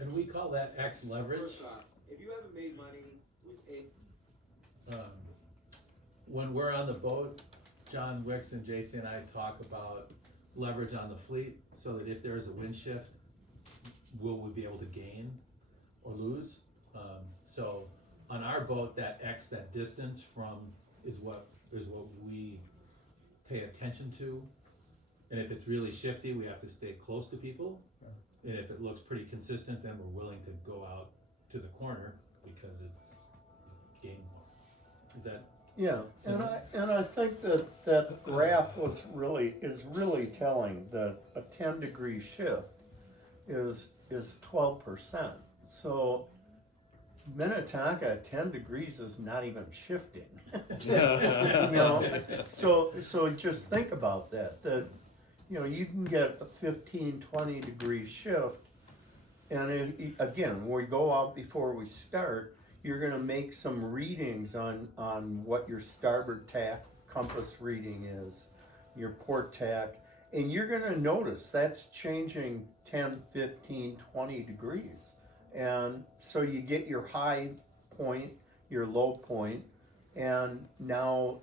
And we call that X leverage. First off, have you ever made money with a? When we're on the boat, John Wicks and JC and I talk about leverage on the fleet, so that if there is a wind shift, will we be able to gain or lose? So on our boat, that X, that distance from is what we pay attention to. And if it's really shifty, we have to stay close to people. And if it looks pretty consistent, then we're willing to go out to the corner because it's gain more. Is that? Yeah, and I think that graph is really telling that a 10-degree shift is 12%. So Minnetonka at 10 degrees is not even shifting. So just think about that. That you can get a 15, 20 degree shift, and again, when we go out before we start, you're going to make some readings on what your starboard tack compass reading is, your port tack, and you're going to notice that's changing 10, 15, 20 degrees. And so you get your high point, your low point, and now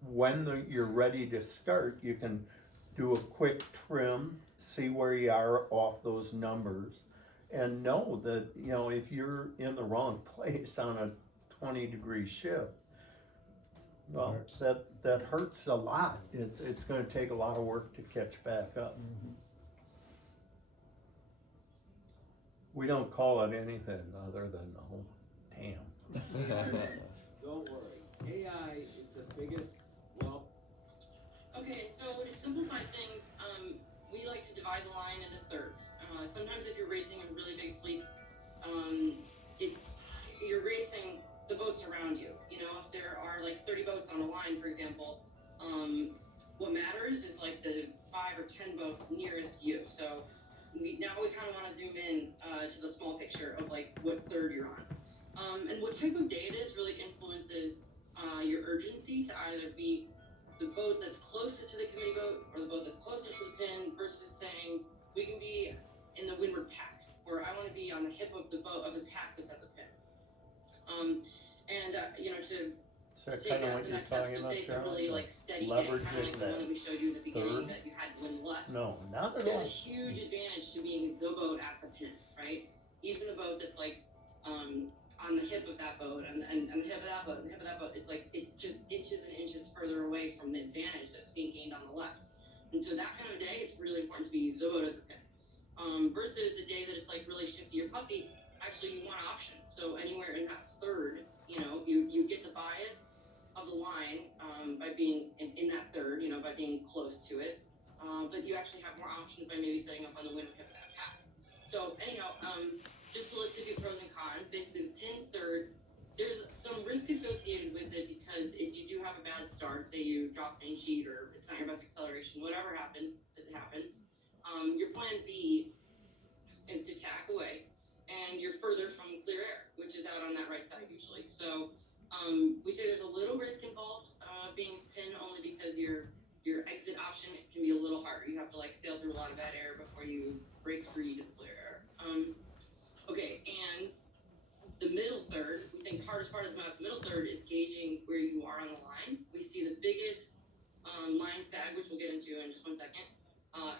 when you're ready to start, you can do a quick trim, see where you are off those numbers, and know that if you're in the wrong place on a 20-degree shift, well, that hurts a lot. It's going to take a lot of work to catch back up. Mm-hmm. We don't call it anything other than damn. Don't worry, AI is the biggest. Well, okay, so to simplify things, we like to divide the line into thirds. Sometimes if you're racing in really big fleets, you're racing the boats around you. If there are like 30 boats on a line, for example, what matters is like the 5 or 10 boats nearest you. So we kind of want to zoom in to the small picture of like what third you're on. And what type of day it is really influences your urgency to either be the boat that's closest to the committee boat or the boat that's closest to the pin, versus saying we can be in the windward pack, where I want to be on the hip of the boat of the pack that's at the pin. So to take kind of out what the you're next step, talking so about, say it's a really like steady hit, leveraging kind of like the one that we showed you at the beginning, third? that you had wind left. No, not at There's all. a huge advantage to being the boat at the pin, right? Even a boat that's like on the hip of that boat and the hip of that boat and the hip of that boat, it's just inches and inches further away from the advantage that's being gained on the left. And so that kind of day, it's really important to be the boat at the pin. Versus a day that it's like really shifty or puffy, actually you want options. So anywhere in that third, you get the bias of the line by being in that third, by being close to it. But you actually have more options by maybe setting up on the windward hip of that pack. So anyhow, just to list a few pros and cons. Basically, the pin third, there's some risk associated with it because if you do have a bad start, say you drop main sheet or it's not your best acceleration, whatever happens, it happens. Your plan B is to tack away, and you're further from clear air, which is out on that right side usually. So we say there's a little risk involved being pin only because your exit option can be a little harder. You have to sail through a lot of bad air before you break free to the clear air. Okay, and the middle third, we think the hardest part of the middle third is gauging where you are on the line. We see the biggest line sag, which we'll get into in just 1 second,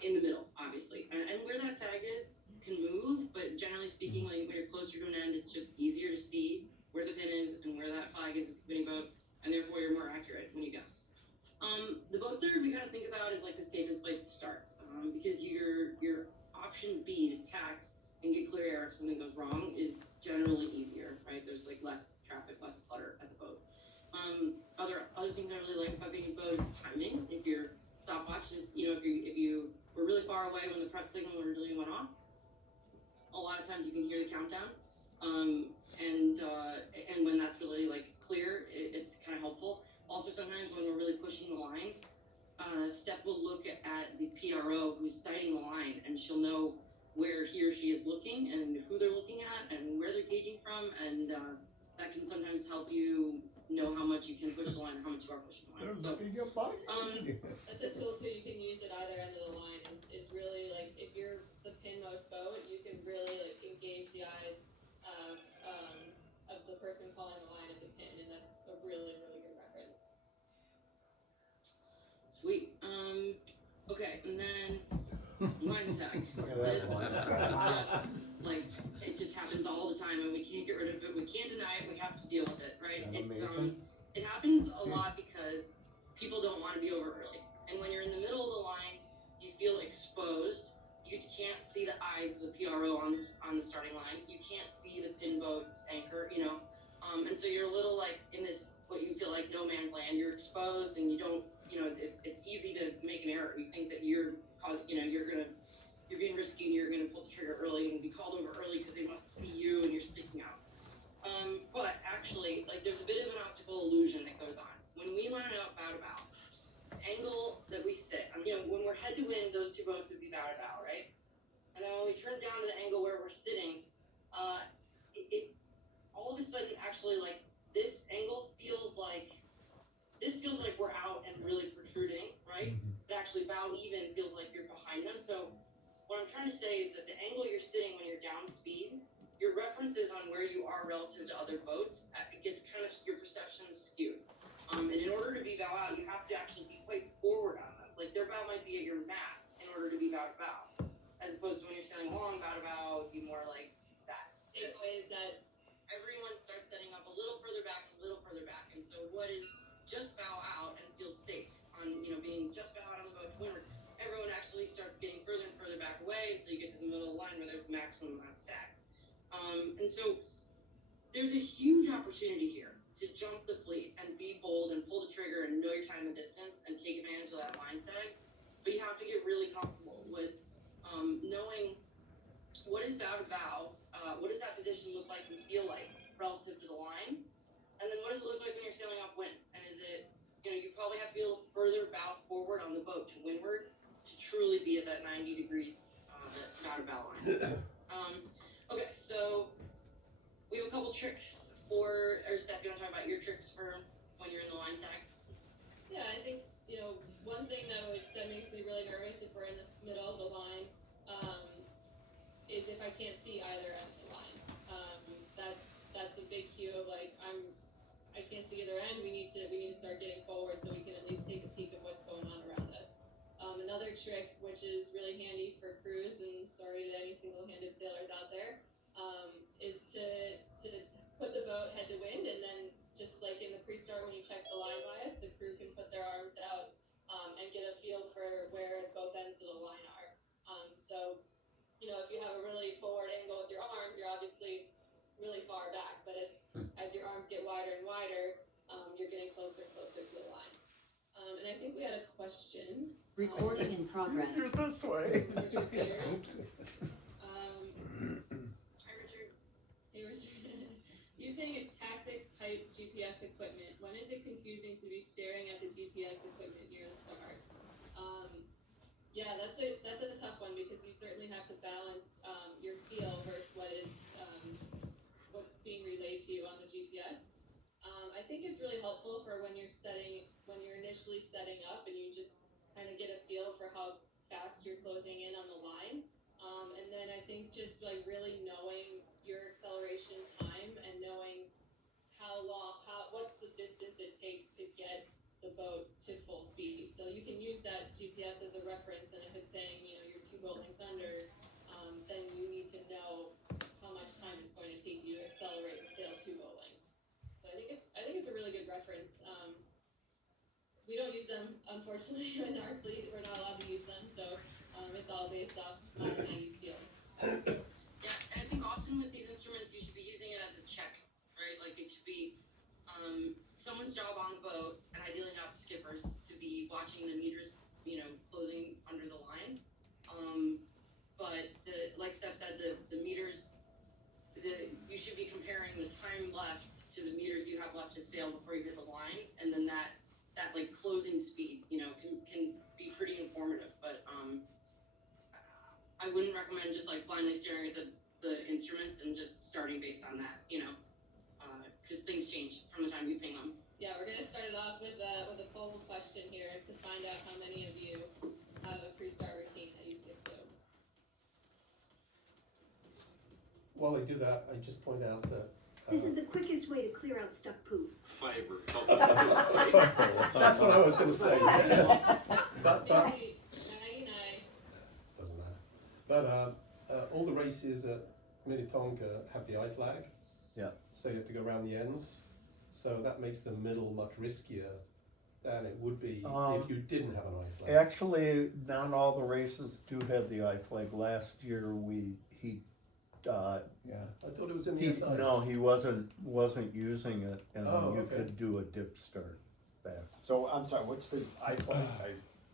in the middle, obviously. And where that sag is can move, but generally speaking, when you're closer to an end, it's just easier to see where the pin is and where that flag is at the spinning boat, and therefore you're more accurate when you guess. The boat third we kind of think about is the safest place to start, because your option B to tack and get clear air if something goes wrong is generally easier, right? There's less traffic, less clutter at the boat. Other things I really like about being in boat is timing. If your stopwatch is, if you were really far away when the prep signal really went off, a lot of times you can hear the countdown. And when that's really clear, it's kind of helpful. Also, sometimes when we're really pushing the line, Steph will look at the PRO who's sighting the line, and she'll know where he or she is looking and who they're looking at and where they're gauging from, and that can sometimes help you know how much you can push the line or how much you are pushing the line. So, that's a tool too. You can use at either end of the line. Is really if you're the pinmost boat, you can really engage the eyes of the person calling the line at the pin, and that's a really good reference. Sweet. Okay, and then line sag. This it just happens all the time, and we can't get rid of it. We can't deny it. We have to deal with it, right? It happens a lot because people don't want to be over early, and when you're in the middle of the line, you feel exposed. You can't see the eyes of the PRO on the starting line. You can't see the pin boat's anchor, and so you're a little in this what you feel like no man's land. You're exposed, and you don't, it's easy to make an error. You think that you're being risky and you're gonna pull the trigger early and be called over early because they must see you and you're sticking out. But actually, there's a bit of an optical illusion that goes on when we line up bow to bow. Angle that we sit, when we're head to wind, those two boats would be bow to bow, right? And then when we turn down to the angle where we're sitting, it all of a sudden actually this angle feels like we're out and really protruding, right? But actually bow even feels like you're behind them. So what I'm trying to say is that the angle you're sitting when you're down speed, your references on where you are relative to other boats, it gets kind of your perception is skewed. And in order to be bow out, you have to actually be quite forward on them. Their bow might be at your mast in order to be bow to bow, as opposed to when you're sailing along bow to bow, be more like that. Takeaway is that everyone starts setting up a little further back, and so what is just bow out and feels safe on being just bow out on the boat to windward, everyone actually starts getting further and further back away until you get to the middle of the line where there's the maximum amount of sag. And so there's a huge opportunity here to jump the fleet and be bold and pull the trigger and know your time and distance and take advantage of that line sag. But you have to get really comfortable with knowing what is bow to bow, what does that position look like and feel like relative to the line, and then what does it look like when you're sailing upwind? And is it, you probably have to be a little further bow forward on the boat to windward to truly be at that 90 degrees bow to bow line. Okay, so we have a couple tricks or Steph, you want to talk about your tricks for when you're in the line sag? Yeah, I think one thing that makes me really nervous if we're in the middle of the line is if I can't see either end of the line. That's a big cue of I can't see either end. We need to start getting forward so we can at least take a peek of what's going on around us. Another trick, which is really handy for crews, and sorry to any single-handed sailors out there, is to put the boat head to wind, and then just like in the pre-start when you check the line bias, the crew can put their arms out and get a feel for where both ends of the line are. So if you have a really forward angle with your arms, you're getting closer and closer to the line. And I think we had a question. Recording in progress. You're this way. Richard Peters. Oops. Hi, Richard. Hey Richard, using a tactic type GPS equipment, when is it confusing to be staring at the GPS equipment near the start? Yeah, that's a tough one because you certainly have to balance your feel versus what's being relayed to you on the GPS. I think it's really helpful for when you're initially setting up and you just kind of get a feel for how fast you're closing in on the line. And then I think just like really knowing your acceleration time and knowing what's the distance it takes to get the boat to full speed. So you can use that GPS as a reference, and if it's saying, you're 2 boat lengths under, then you need to know how much time it's going to take you to accelerate and sail 2 boat lengths. So I think it's a really good reference. We don't use them, unfortunately, in our fleet. We're not allowed to use them, so it's all based off my Navy's field. Yeah, and I think often with these instruments, you should be using it as a check, right? Like it should be someone's job on the boat, and ideally not the skipper's, to be watching the meters, closing under the line. But like Steph said, the meters, you should be comparing the time left to the meters you have left to sail before you hit the line, and then that like closing speed, can be pretty informative. But I wouldn't recommend just like blindly staring at the instruments and just starting based on that, because things change from the time you ping them. Yeah, we're gonna start it off with a poll question here to find out how many of you have a pre-start routine that you stick to. While I do that, I just point out that. This is the quickest way to clear out stuck poop. Fiber. That's what I was going to say. but Maggie, doesn't matter. But all the races at Minnetonka have the I flag. Yeah. So you have to go around the ends. So that makes the middle much riskier than it would be if you didn't have an I flag. Actually, not all the races do have the I flag. Last year I thought it was in the SIs. No, he wasn't using it, and you could do a dip start back. So I'm sorry, what's the I flag? I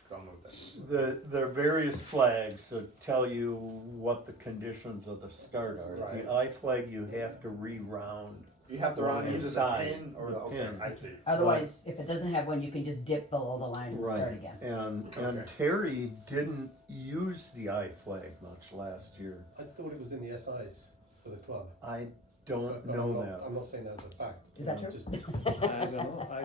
don't know that. There are various flags that tell you what the conditions of the start are. Right. The I flag you have to re-round. You have to round either the pin or the pin. I see. Otherwise, if it doesn't have one, you can just dip below the line and start again. And Terry didn't use the I flag much last year. I thought it was in the SIs for the club. I don't know that. I'm not saying that as a fact. Is that true? I don't know. I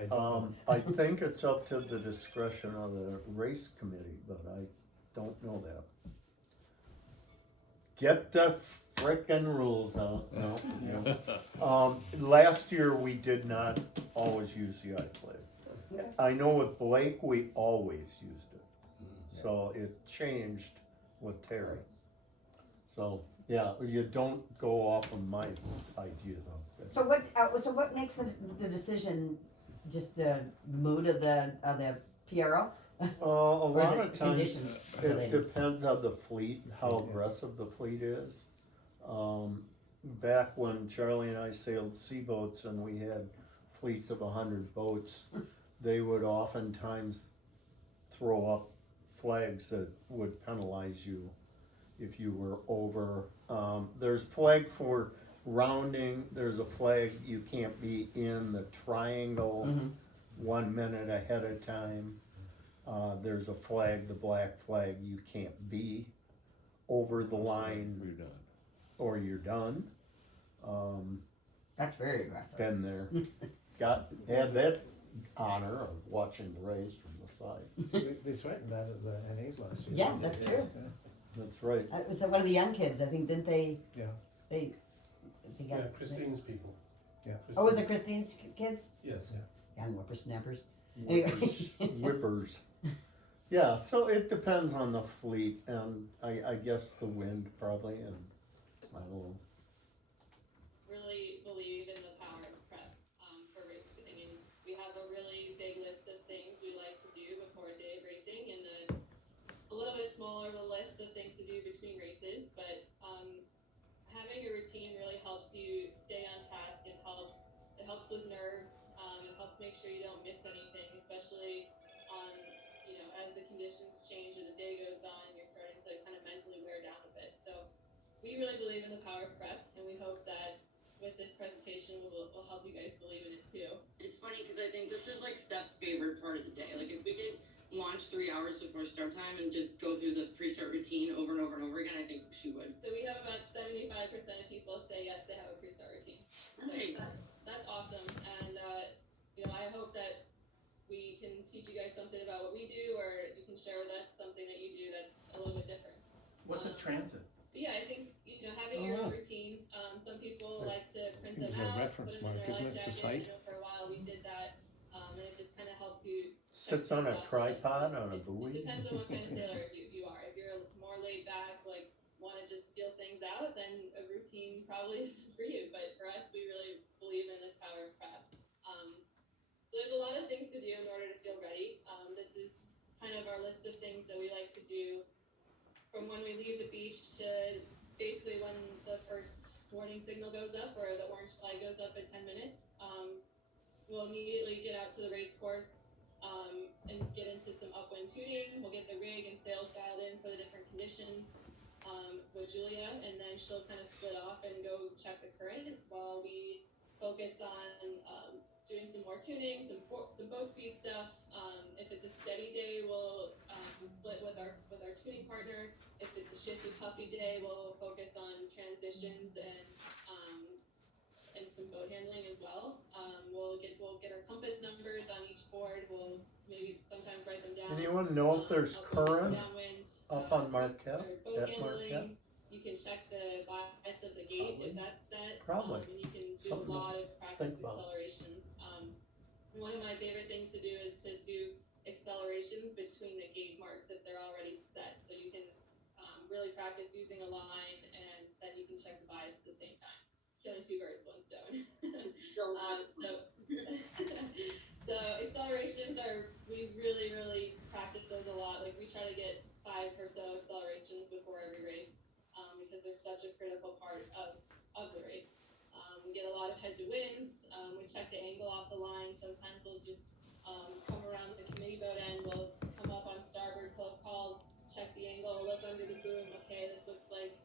don't know. I think it's up to the discretion of the race committee, but I don't know that. Get the frickin' rules out. No. Last year we did not always use the I flag. I know with Blake we always used it. So it changed with Terry. So yeah, you don't go off of my idea though. So what makes the decision? Just the mood of the PRO? A lot of times conditions it related? depends on the fleet, how aggressive the fleet is. Back when Charlie and I sailed seaboats and we had fleets of 100 boats, they would oftentimes throw up flags that would penalize you if you were over. There's flag for rounding, there's a flag you can't be in the triangle 1 minute ahead of time. There's a flag, the black flag, you can't be over the line or you're done. That's very aggressive. Been there. Had that honor of watching the race from the side. They threatened that at the NAs last year. Yeah, that's true. That's right. It was one of the young kids, I think, didn't they? Yeah. They got, Christine's people. Yeah. Oh, was it Christine's kids? Yes. Young whippersnappers. Whippers. Yeah, so it depends on the fleet and I guess the wind probably, and I don't know. Really believe in the power of prep for racing, and we have a really big list of things we like to do before a day of racing, and a little bit smaller of a list of things to do between races, but having a routine really helps you stay on task. It helps with nerves. It helps make sure you don't miss anything, especially on, as the conditions change or the day goes on, you're starting to kind of mentally wear down a bit. So we really believe in the power of prep, and we hope that with this presentation we'll help you guys believe in it too. It's funny because I think this is like Steph's favorite part of the day. Like if we could launch 3 hours before start time and just go through the pre-start routine over and over and over again, I think she would. So we have about 75% of people say yes, they have a pre-start routine. So that's awesome, and I hope that we can teach you guys something about what we do, or you can share with us something that you do that's a little bit different. What's a transit? Yeah, I think having your own routine. Some people like to print them It's a out, reference put them in mark, their isn't life it, to jacket. cite? For a while we did that, and it just kind of helps you. Sits on a tripod on a buoy. It depends on what kind of sailor you are. If you're more laid back, like want to just feel things out, then a routine probably isn't for you. But for us, we really believe in this power of prep. There's a lot of things to do in order to feel ready. This is kind of our list of things that we like to do from when we leave the beach to basically when the first warning signal goes up or the orange flag goes up at 10 minutes. We'll immediately get out to the race course and get into some upwind tuning. We'll get the rig and sails dialed in for the different conditions with Julia, and then she'll kind of split off and go check the current while we focus on doing some more tuning, some boat speed stuff. If it's a steady day, we'll split with our tuning partner. If it's a shifty, puffy day, we'll focus on transitions and some boat handling as well. We'll get our compass numbers on each board. We'll maybe sometimes write them down. Anyone know if there's current downwind, up on Marquette? boat At handling. Marquette? You can check the bias of the gate if that's set. Probably. And you can do Something a lot to of practice think about. accelerations. One of my favorite things to do is to do accelerations between the gate marks if they're already set. So you can really practice using a line, and then you can check the bias at the same time. Killing two birds with one stone. So accelerations we really, really practice those a lot. Like we try to get 5 or so accelerations before every race because they're such a critical part of the race. We get a lot of head to winds. We check the angle off the line. Sometimes we'll just come around the committee boat end. We'll come up on starboard, close haul, check the angle, look under the boom. Okay, this looks like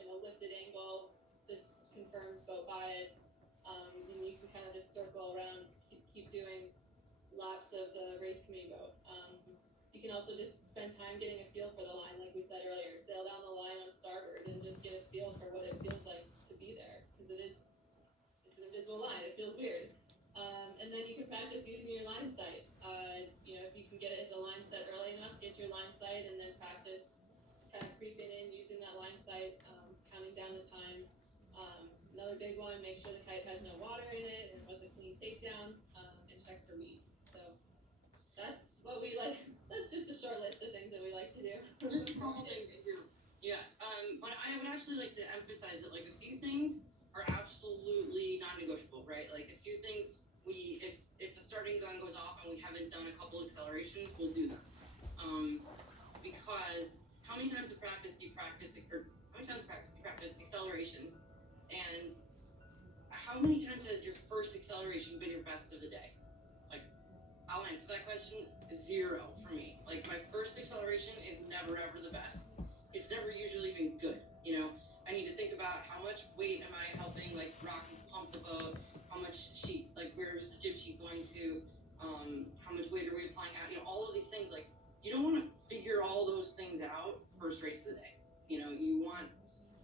in a lifted angle. This confirms boat bias. And you can kind of just circle around, keep doing laps of the race committee boat. You can also just spend time getting a feel for the line, like we said earlier. Sail down the line on starboard and just get a feel for what it feels like to be there, because it's an invisible line. It feels weird. And then you can practice using your line sight. If you can get it at the line set early enough, get your line sight, and then practice kind of creeping in using that line sight, counting down the time. Another big one, make sure the kite has no water in it and was a clean takedown, and check for weeds. So that's what we like. That's just a short list of things that we like to do. There's a couple things if you're, but I would actually like to emphasize that like a few things are absolutely non-negotiable, right? Like a few things if the starting gun goes off and we haven't done a couple accelerations, we'll do them. Because how many times of practice do you practice, or how many times of practice do you practice accelerations, and how many times has your first acceleration been your best of the day? Like, I'll answer that question, 0 for me. Like, my first acceleration is never ever the best. It's never usually even good, I need to think about how much weight am I helping, like, rock and pump the boat, how much sheet, like, where is the jib sheet going to, how much weight are we applying out, all of these things, like, you don't want to figure all those things out first race of the day. You want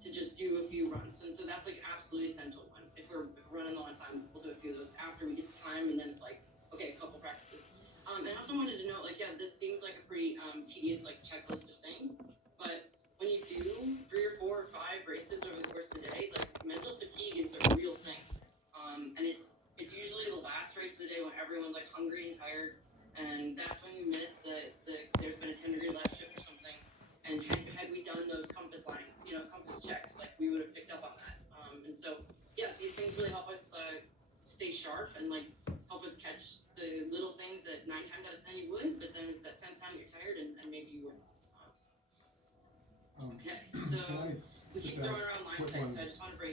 to just do a few runs, and so that's, like, absolutely essential one. If we're running low on time, we'll do a few of those after we get the time, and then it's like, okay, a couple practices. And I also wanted to note, like, yeah, this seems like a pretty tedious, like, checklist of things, but when you do 3 or 4 or 5 races over the course of the day, like, mental fatigue is a real thing. And it's usually the last race of the day when everyone's, like, hungry and tired, and that's when you miss there's been a 10-degree left shift or something. And had we done those compass compass checks, like, we would have picked up on that. And so, yeah, these things really help us stay sharp and, like, help us catch the little things that 9 times out of 10 you would, but then it's that 10th time you're tired and maybe you wouldn't. Okay, so we keep throwing around line sight, so I just want to bring